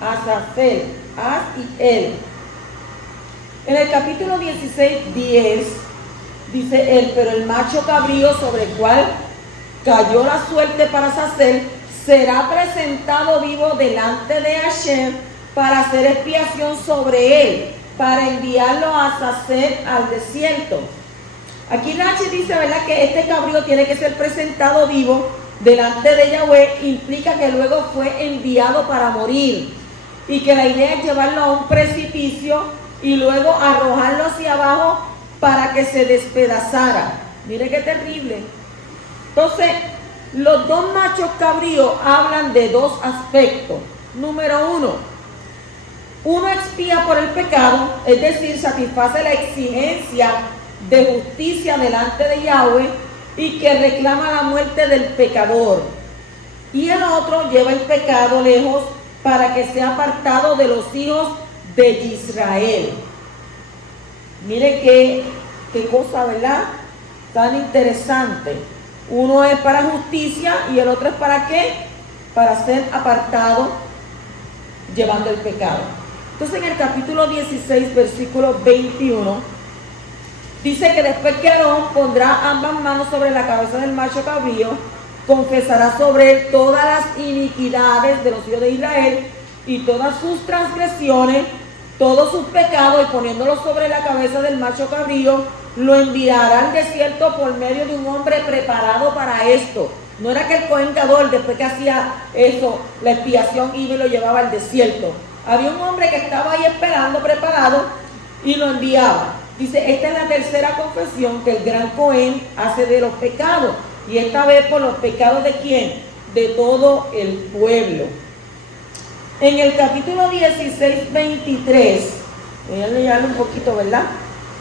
Azazel, as y él. En el capítulo 16:10 dice él, pero el macho cabrío sobre el cual cayó la suerte para Azazel será presentado vivo delante de Hashem para hacer expiación sobre él, para enviarlo a Azazel al desierto. Aquí Rashi dice, ¿verdad?, que este cabrío tiene que ser presentado vivo delante de Yahweh, implica que luego fue enviado para morir, y que la idea es llevarlo a un precipicio y luego arrojarlo hacia abajo para que se despedazara. Mire qué terrible. Entonces, los dos machos cabríos hablan de dos aspectos. Número uno expía por el pecado, es decir, satisface la exigencia de justicia delante de Yahweh y que reclama la muerte del pecador. Y el otro lleva el pecado lejos para que sea apartado de los hijos de Israel. Mire qué cosa, ¿verdad?, tan interesante. Uno es para justicia y el otro es para ¿qué? Para ser apartado llevando el pecado. Entonces en el capítulo 16, versículo 21, dice que después que Aarón pondrá ambas manos sobre la cabeza del macho cabrío, confesará sobre él todas las iniquidades de los hijos de Israel y todas sus transgresiones, todos sus pecados, y poniéndolo sobre la cabeza del macho cabrío, lo enviará al desierto por medio de un hombre preparado para esto. No era que el Cohen Gadol, después que hacía eso, la expiación, iba y lo llevaba al desierto. Había un hombre que estaba ahí esperando, preparado, y lo enviaba. Dice, esta es la tercera confesión que el gran Cohen hace de los pecados, y esta vez por los pecados ¿de quién? De todo el pueblo. En el capítulo 16, 23, voy a leerlo un poquito, ¿verdad?,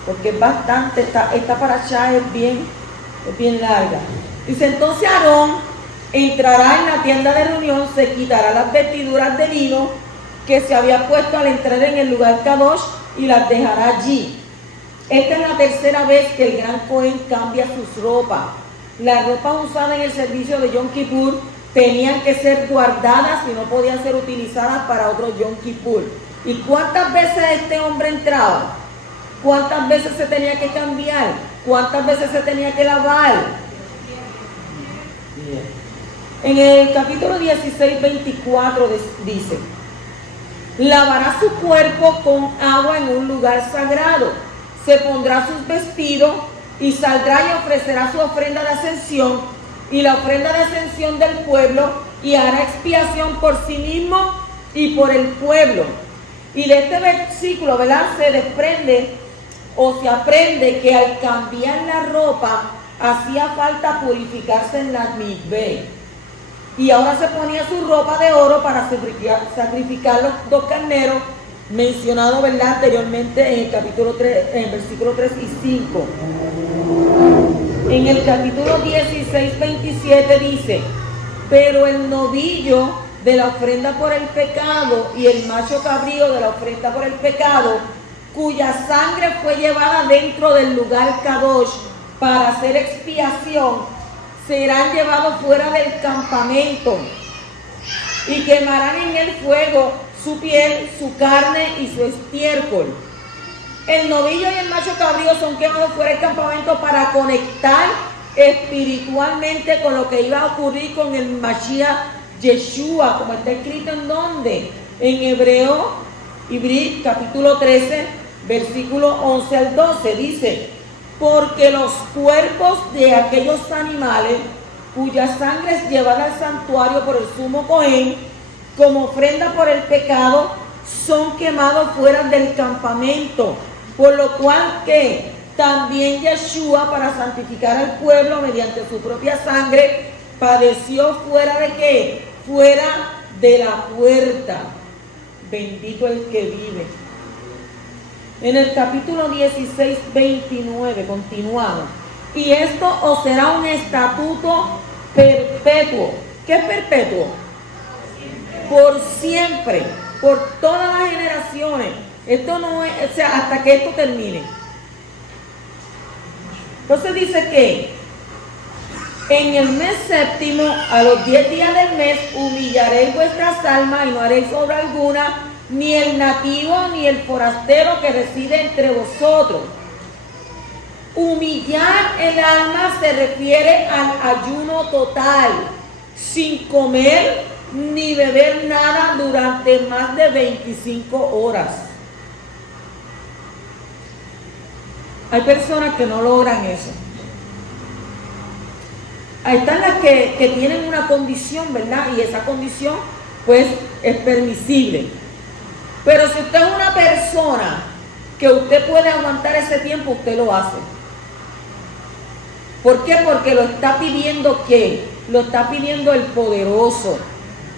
porque es bastante, esta parashá es bien larga. Dice, entonces Aarón entrará en la tienda de reunión, se quitará las vestiduras de lino que se había puesto al entrar en el lugar Kadosh y las dejará allí. Esta es la tercera vez que el gran Cohen cambia sus ropas. Las ropas usadas en el servicio de Yom Kippur tenían que ser guardadas y no podían ser utilizadas para otro Yom Kippur. ¿Y cuántas veces este hombre entraba? ¿Cuántas veces se tenía que cambiar? ¿Cuántas veces se tenía que lavar? En el capítulo 16, 24 dice: lavará su cuerpo con agua en un lugar sagrado, se pondrá sus vestidos y saldrá y ofrecerá su ofrenda de ascensión y la ofrenda de ascensión del pueblo, y hará expiación por sí mismo y por el pueblo. Y de este versículo, ¿verdad?, se desprende o se aprende que al cambiar la ropa hacía falta purificarse en la mikvé. Y ahora se ponía su ropa de oro para sacrificar los 2 carneros mencionados, ¿verdad?, anteriormente en el capítulo 3, en el versículo 3 y 5. En el capítulo 16, 27 dice: pero el novillo de la ofrenda por el pecado y el macho cabrío de la ofrenda por el pecado, cuya sangre fue llevada dentro del lugar Kadosh para hacer expiación, serán llevados fuera del campamento y quemarán en el fuego su piel, su carne y su estiércol. El novillo y el macho cabrío son quemados fuera del campamento para conectar espiritualmente con lo que iba a ocurrir con el Mashiach Yeshua, como está escrito en donde, en Hebreo, Ibrit, capítulo 13, versículo 11 al 12, dice: porque los cuerpos de aquellos animales cuya sangre es llevada al santuario por el sumo Cohen como ofrenda por el pecado son quemados fuera del campamento, por lo cual que también Yeshua, para santificar al pueblo mediante su propia sangre, padeció fuera de ¿qué? Fuera de la puerta. Bendito el que vive. En el capítulo 16, 29, continuamos: y esto os será un estatuto perpetuo. ¿Qué es perpetuo? Por siempre, por todas las generaciones. Esto no es, o sea, hasta que esto termine. Entonces dice que en el mes séptimo, a los 10 días del mes, humillaréis vuestras almas y no haréis obra alguna, ni el nativo ni el forastero que reside entre vosotros. Humillar el alma se refiere al ayuno total, sin comer ni beber nada durante más de 25 horas. Hay personas que no logran eso. Ahí están las que tienen una condición, ¿verdad? Y esa condición, pues, es permisible. Pero si usted es una persona que usted puede aguantar ese tiempo, usted lo hace. ¿Por qué? Porque lo está pidiendo ¿qué? Lo está pidiendo el poderoso.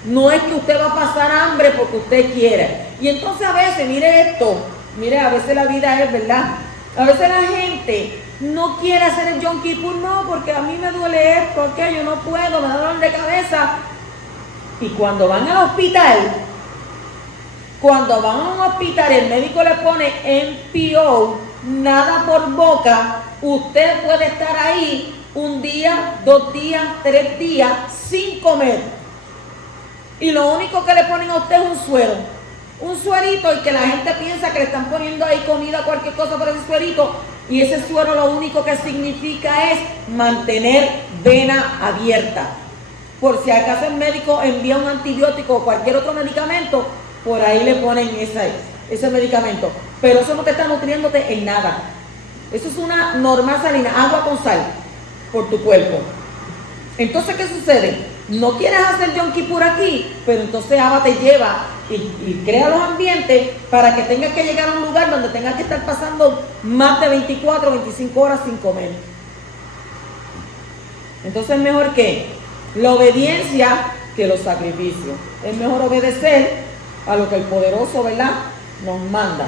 No es que usted va a pasar hambre porque usted quiere. Y entonces a veces, mire esto, mire, a veces la vida es, ¿verdad? A veces la gente no quiere hacer el Yom Kippur, no, porque a mí me duele esto, porque yo no puedo, me da dolor de cabeza. Y cuando van al hospital, el médico le pone NPO, nada por boca, usted puede estar ahí 1 día, 2 días, 3 días sin comer. Y lo único que le ponen a usted es un suero, un suerito, y que la gente piensa que le están poniendo ahí comida, cualquier cosa por ese suerito, y ese suero lo único que significa es mantener vena abierta. Por si acaso el médico envía un antibiótico o cualquier otro medicamento, por ahí le ponen ese medicamento. Pero eso no te está nutriéndote en nada. Eso es una normal salina, agua con sal por tu cuerpo. Entonces, ¿qué sucede? No quieres hacer Yom Kippur aquí, pero entonces Abba te lleva y crea los ambientes para que tengas que llegar a un lugar donde tengas que estar pasando más de 24 o 25 horas sin comer. Entonces es mejor que la obediencia que los sacrificios. Es mejor obedecer a lo que el poderoso, ¿verdad?, nos manda.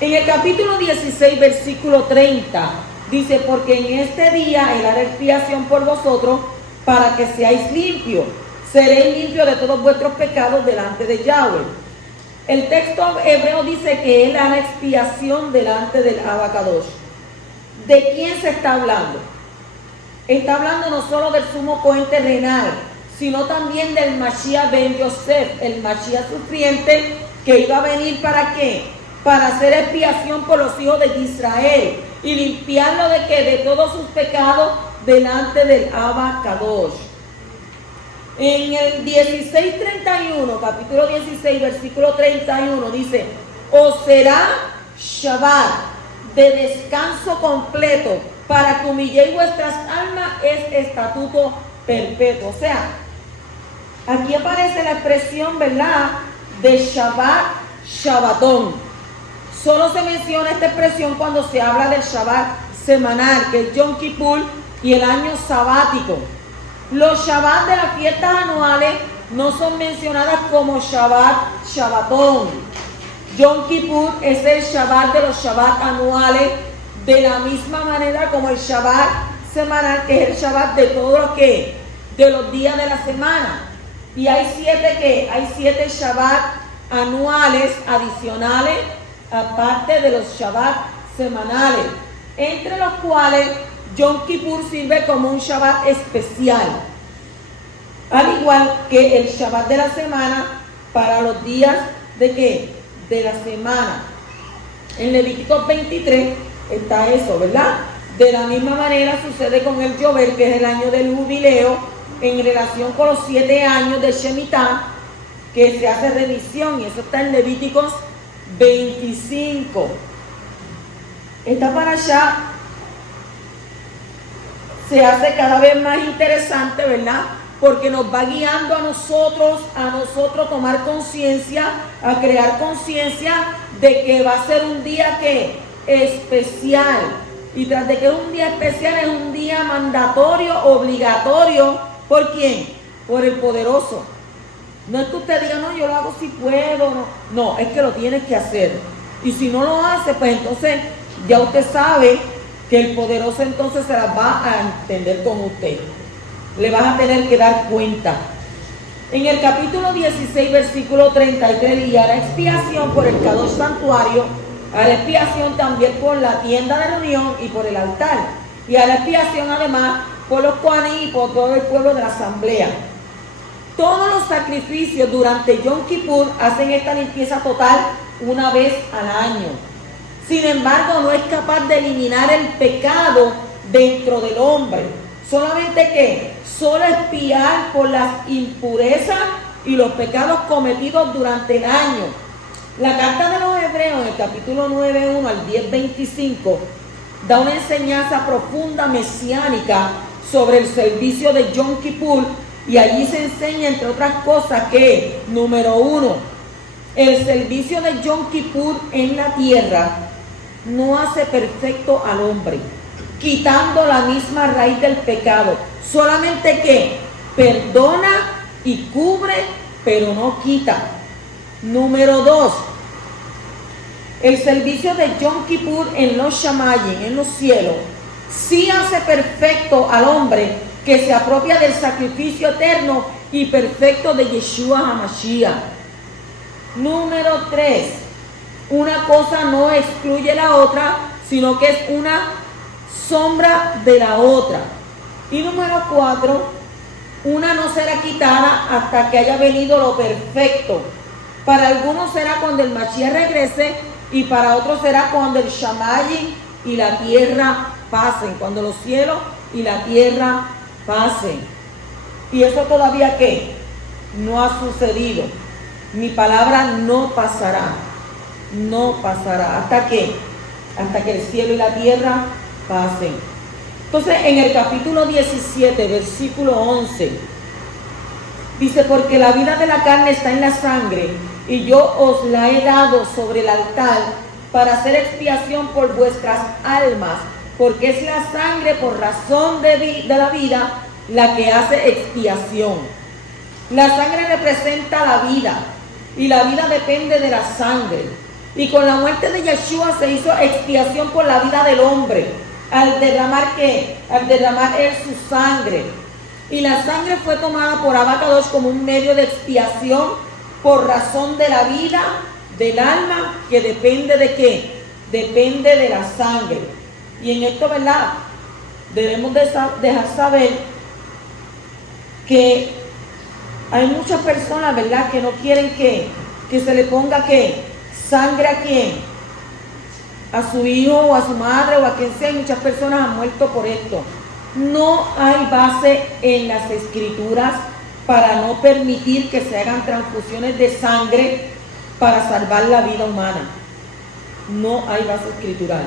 En el capítulo 16, versículo 30, dice: porque en este día Él hará expiación por vosotros para que seáis limpios. Seréis limpios de todos vuestros pecados delante de Yahweh. El texto hebreo dice que él hará expiación delante del Abacadosh. ¿De quién se está hablando? Está hablando no solo del sumo cohen terrenal, sino también del Mashiach ben Yosef, el Mashiach sufriente, que iba a venir ¿para qué? Para hacer expiación por los hijos de Israel y limpiarlo de qué? De todos sus pecados delante del Abacadosh. En el 16:31, capítulo 16, versículo 31, dice: os será Shabbat de descanso completo, para que humilléis vuestras almas, es estatuto perpetuo. O sea, aquí aparece la expresión, ¿verdad?, de Shabbat, Shabbatón. Solo se menciona esta expresión cuando se habla del Shabbat semanal, que es Yom Kippur, y el año sabático. Los Shabbat de las fiestas anuales no son mencionadas como Shabbat, Shabbatón. Yom Kippur es el Shabbat de los Shabbat anuales, de la misma manera como el Shabbat semanal, que es el Shabbat de todos los que, de los días de la semana. Y hay siete Shabbat anuales adicionales, aparte de los Shabbat semanales, entre los cuales Yom Kippur sirve como un Shabbat especial, al igual que el Shabbat de la semana para los días de ¿qué? De la semana. En Levíticos 23 está eso, ¿verdad? De la misma manera sucede con el Yovel, que es el año del jubileo, en relación con los 7 años de Shemitah, que se hace revisión, y eso está en Levíticos 25. Esta parashá se hace cada vez más interesante, ¿verdad? Porque nos va guiando a nosotros tomar conciencia, a crear conciencia de que va a ser un día que especial. Y tras de que es un día especial, es un día mandatorio, obligatorio. ¿Por quién? Por el poderoso. No es que usted diga, no, yo lo hago si puedo. No, es que lo tienes que hacer. Y si no lo hace, pues entonces ya usted sabe que el poderoso entonces se las va a entender con usted. Le vas a tener que dar cuenta. En el capítulo 16, versículo 33, y hará expiación por el Kadosh santuario, hará expiación también por la tienda de reunión y por el altar. Y hará expiación además por los Kohanim y por todo el pueblo de la asamblea. Todos los sacrificios durante Yom Kippur hacen esta limpieza total una vez al año. Sin embargo, no es capaz de eliminar el pecado dentro del hombre. Solamente que solo expiar por las impurezas y los pecados cometidos durante el año. La carta de los Hebreos, en el capítulo 9:1 al 10:25, da una enseñanza profunda mesiánica sobre el servicio de Yom Kippur, y allí se enseña, entre otras cosas, que, número 1, el servicio de Yom Kippur en la tierra no hace perfecto al hombre, quitando la misma raíz del pecado, solamente que perdona y cubre, pero no quita. Número 2, el servicio de Yom Kippur en los Shamayim, en los cielos, sí hace perfecto al hombre que se apropia del sacrificio eterno y perfecto de Yeshua HaMashiach. Número 3, una cosa no excluye la otra, sino que es una sombra de la otra. Y número 4, una no será quitada hasta que haya venido lo perfecto. Para algunos será cuando el Mashiach regrese, y para otros será cuando el Shamayim y la tierra pasen, cuando los cielos y la tierra pasen. Y eso todavía ¿qué? No ha sucedido. Mi palabra no pasará. No pasará. ¿Hasta qué? Hasta que el cielo y la tierra pasen. Entonces, en el capítulo 17, versículo 11, dice: porque la vida de la carne está en la sangre, y yo os la he dado sobre el altar para hacer expiación por vuestras almas, porque es la sangre por razón de la vida la que hace expiación. La sangre representa la vida, y la vida depende de la sangre. Y con la muerte de Yeshua se hizo expiación por la vida del hombre, al derramar ¿qué? Al derramar él su sangre. Y la sangre fue tomada por Abacadosh como un medio de expiación por razón de la vida del alma, que depende de qué, depende de la sangre. Y en esto, ¿verdad?, debemos dejar saber que hay muchas personas, ¿verdad?, que no quieren que se le ponga ¿qué? Sangre a quién, a su hijo o a su madre o a quien sea. Muchas personas han muerto por esto. No hay base en las escrituras para no permitir que se hagan transfusiones de sangre para salvar la vida humana. No hay base escritural.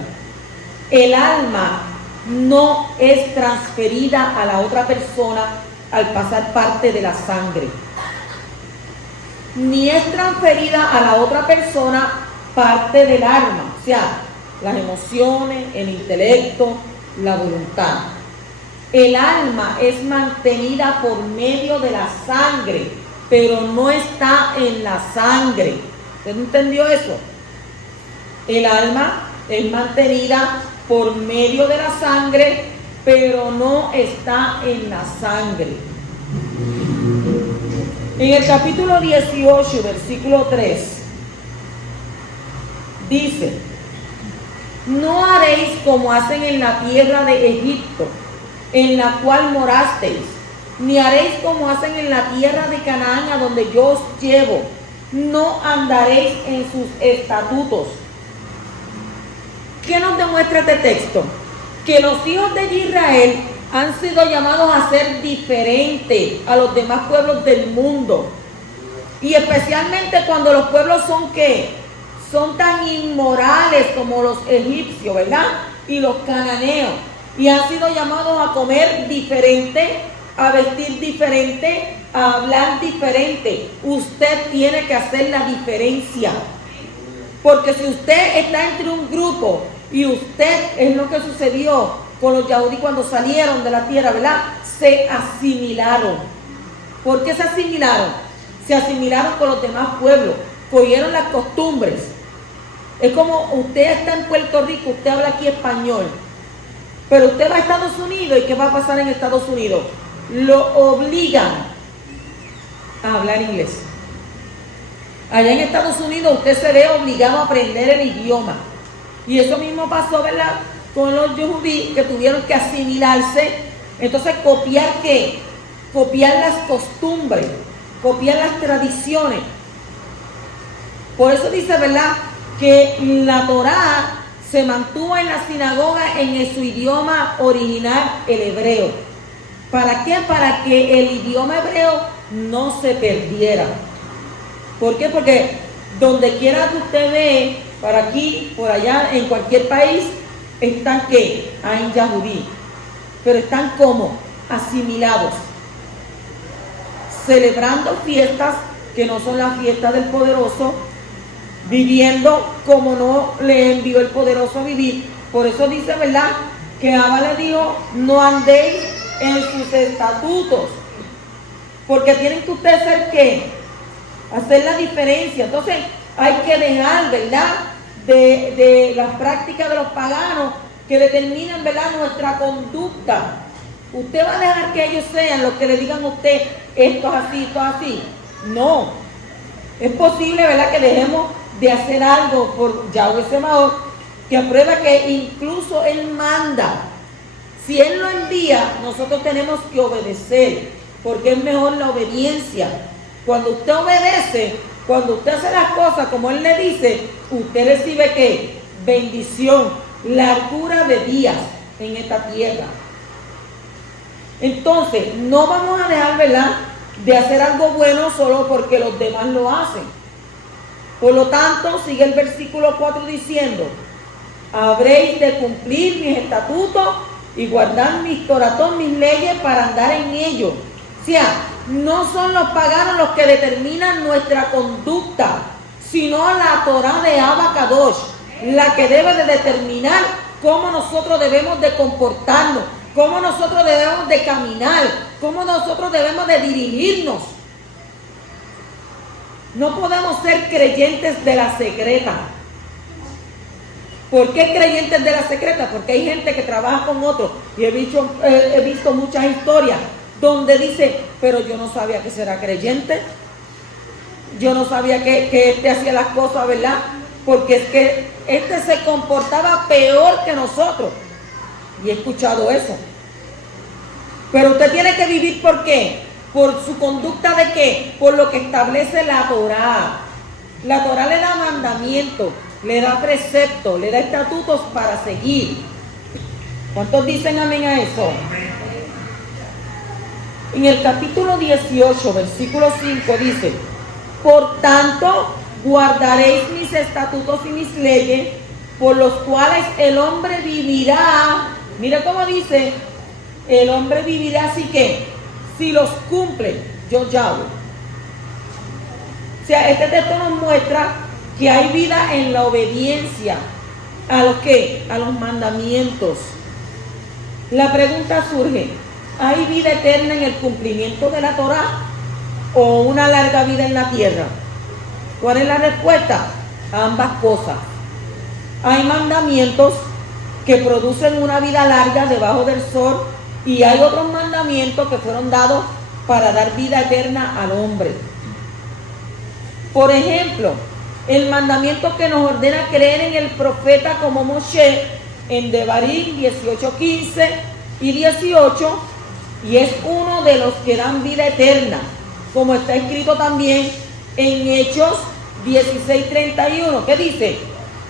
El alma no es transferida a la otra persona al pasar parte de la sangre, ni es transferida a la otra persona parte del alma, o sea, las emociones, el intelecto, la voluntad. El alma es mantenida por medio de la sangre, pero no está en la sangre. ¿Usted entendió eso? El alma es mantenida por medio de la sangre, pero no está en la sangre. En el capítulo 18, versículo 3, dice: no haréis como hacen en la tierra de Egipto, en la cual morasteis, ni haréis como hacen en la tierra de Canaán, a donde yo os llevo. No andaréis en sus estatutos. ¿Qué nos demuestra este texto? Que los hijos de Israel han sido llamados a ser diferentes a los demás pueblos del mundo. Y especialmente cuando los pueblos son ¿qué? Son tan inmorales como los egipcios, ¿verdad? Y los cananeos. Y han sido llamados a comer diferente, a vestir diferente, a hablar diferente. Usted tiene que hacer la diferencia. Porque si usted está entre un grupo y usted, es lo que sucedió con los Yahudí cuando salieron de la tierra, ¿verdad? Se asimilaron. ¿Por qué se asimilaron? Se asimilaron con los demás pueblos, cogieron las costumbres. Es como usted está en Puerto Rico, usted habla aquí español, pero usted va a Estados Unidos, ¿y qué va a pasar en Estados Unidos? Lo obligan a hablar inglés. Allá en Estados Unidos usted se ve obligado a aprender el idioma. Y eso mismo pasó, ¿verdad?, con los Yehudí, que tuvieron que asimilarse. Entonces, ¿copiar qué? Copiar las costumbres, copiar las tradiciones. Por eso dice, ¿verdad?, que la Torá se mantuvo en la sinagoga en su idioma original, el hebreo. ¿Para qué? Para que el idioma hebreo no se perdiera. ¿Por qué? Porque donde quiera que usted ve, para aquí, por allá, en cualquier país, están ¿qué? Hay Yahudí, pero están como asimilados, celebrando fiestas que no son las fiestas del poderoso, viviendo como no le envió el poderoso a vivir. Por eso dice, ¿verdad?, que Abba le dijo: no andéis en sus estatutos, porque tienen que ustedes ser ¿qué? Hacer la diferencia. Entonces hay que dejar, ¿verdad?, de las prácticas de los paganos que determinan, ¿verdad?, nuestra conducta. Usted va a dejar que ellos sean los que le digan a usted: esto es así, esto es así. No. Es posible, ¿verdad?, que dejemos de hacer algo por Yahweh Semaot, que aprueba que incluso Él manda. Si Él lo envía, nosotros tenemos que obedecer, porque es mejor la obediencia. Cuando usted obedece, cuando usted hace las cosas como Él le dice, usted recibe ¿qué? Bendición, largura de días en esta tierra. Entonces, no vamos a dejar, ¿verdad?, de hacer algo bueno solo porque los demás lo hacen. Por lo tanto, sigue el versículo 4 diciendo: habréis de cumplir mis estatutos y guardar mis toratón, mis leyes, para andar en ellos. O sea, no son los paganos los que determinan nuestra conducta, sino la Torá de Abba Kadosh, la que debe de determinar cómo nosotros debemos de comportarnos, cómo nosotros debemos de caminar, cómo nosotros debemos de dirigirnos. No podemos ser creyentes de la secreta. ¿Por qué creyentes de la secreta? Porque hay gente que trabaja con otros. Y he visto muchas historias donde dice: pero yo no sabía que será creyente. yo no sabía que hacía las cosas, ¿verdad? Porque es que se comportaba peor que nosotros. Y he escuchado eso. Pero usted tiene que vivir, ¿por qué? Por su conducta de qué, por lo que establece la Torá. La Torá le da mandamientos, le da preceptos, le da estatutos para seguir. ¿Cuántos dicen amén a eso? En el capítulo 18, versículo 5 dice: por tanto, guardaréis mis estatutos y mis leyes, por los cuales el hombre vivirá. Mira cómo dice, el hombre vivirá, así que si los cumple, yo llamo. O sea, este texto nos muestra que hay vida en la obediencia a los que, a los mandamientos. La pregunta surge: ¿hay vida eterna en el cumplimiento de la Torá o una larga vida en la tierra? ¿Cuál es la respuesta? Ambas cosas. Hay mandamientos que producen una vida larga debajo del sol, y hay otros mandamientos que fueron dados para dar vida eterna al hombre. Por ejemplo, el mandamiento que nos ordena creer en el profeta como Moshe, en Devarim 18:15 y 18, y es uno de los que dan vida eterna, como está escrito también en Hechos 16:31. ¿Qué dice?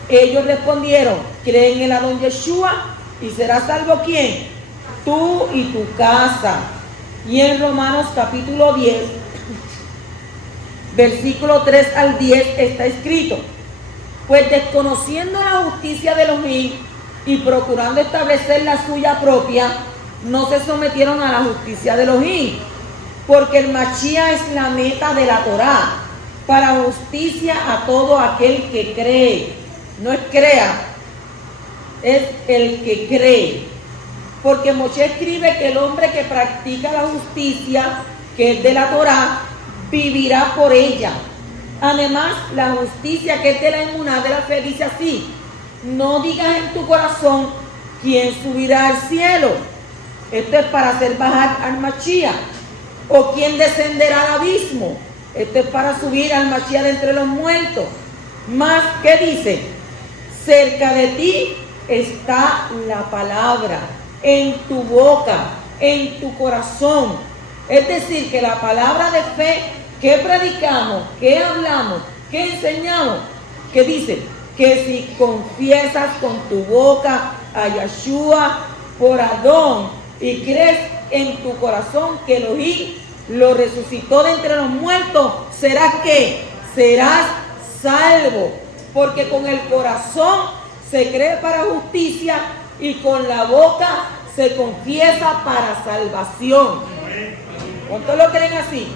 Ellos respondieron: creen en el Adón Yeshua y será salvo ¿quién? Tú y tu casa. Y en Romanos capítulo 10, versículo 3 al 10 está escrito: pues desconociendo la justicia de Elohim y procurando establecer la suya propia, no se sometieron a la justicia de Elohim, porque el Mashiach es la meta de la Torá, para justicia a todo aquel que cree. No es crea, es el que cree. Porque Moshe escribe que el hombre que practica la justicia, que es de la Torá, vivirá por ella. Además, la justicia que es de la emuná, de la fe, dice así: no digas en tu corazón quién subirá al cielo. Esto es para hacer bajar al Mashiach. O quién descenderá al abismo. Esto es para subir al Mashiach de entre los muertos. Más, ¿qué dice? Cerca de ti está la palabra, en tu boca, en tu corazón. Es decir, que la palabra de fe que predicamos, que hablamos, que enseñamos, que dice que si confiesas con tu boca a Yeshua por Adón y crees en tu corazón que Elohim lo resucitó de entre los muertos, serás ¿qué? Serás salvo, porque con el corazón se cree para justicia y con la boca se confiesa para salvación. ¿Cuántos lo creen así?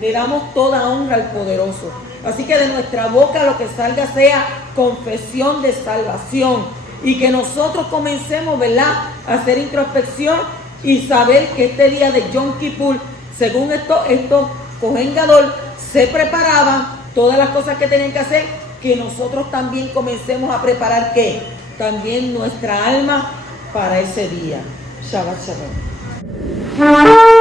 Le damos toda honra al poderoso. Así que de nuestra boca lo que salga sea confesión de salvación, y que nosotros comencemos, ¿verdad?, a hacer introspección y saber que este día de Yom Kippur, según estos Kohen Gadol se preparaban todas las cosas que tenían que hacer, que nosotros también comencemos a preparar ¿qué? También nuestra alma para ese día. Shabbat Shalom.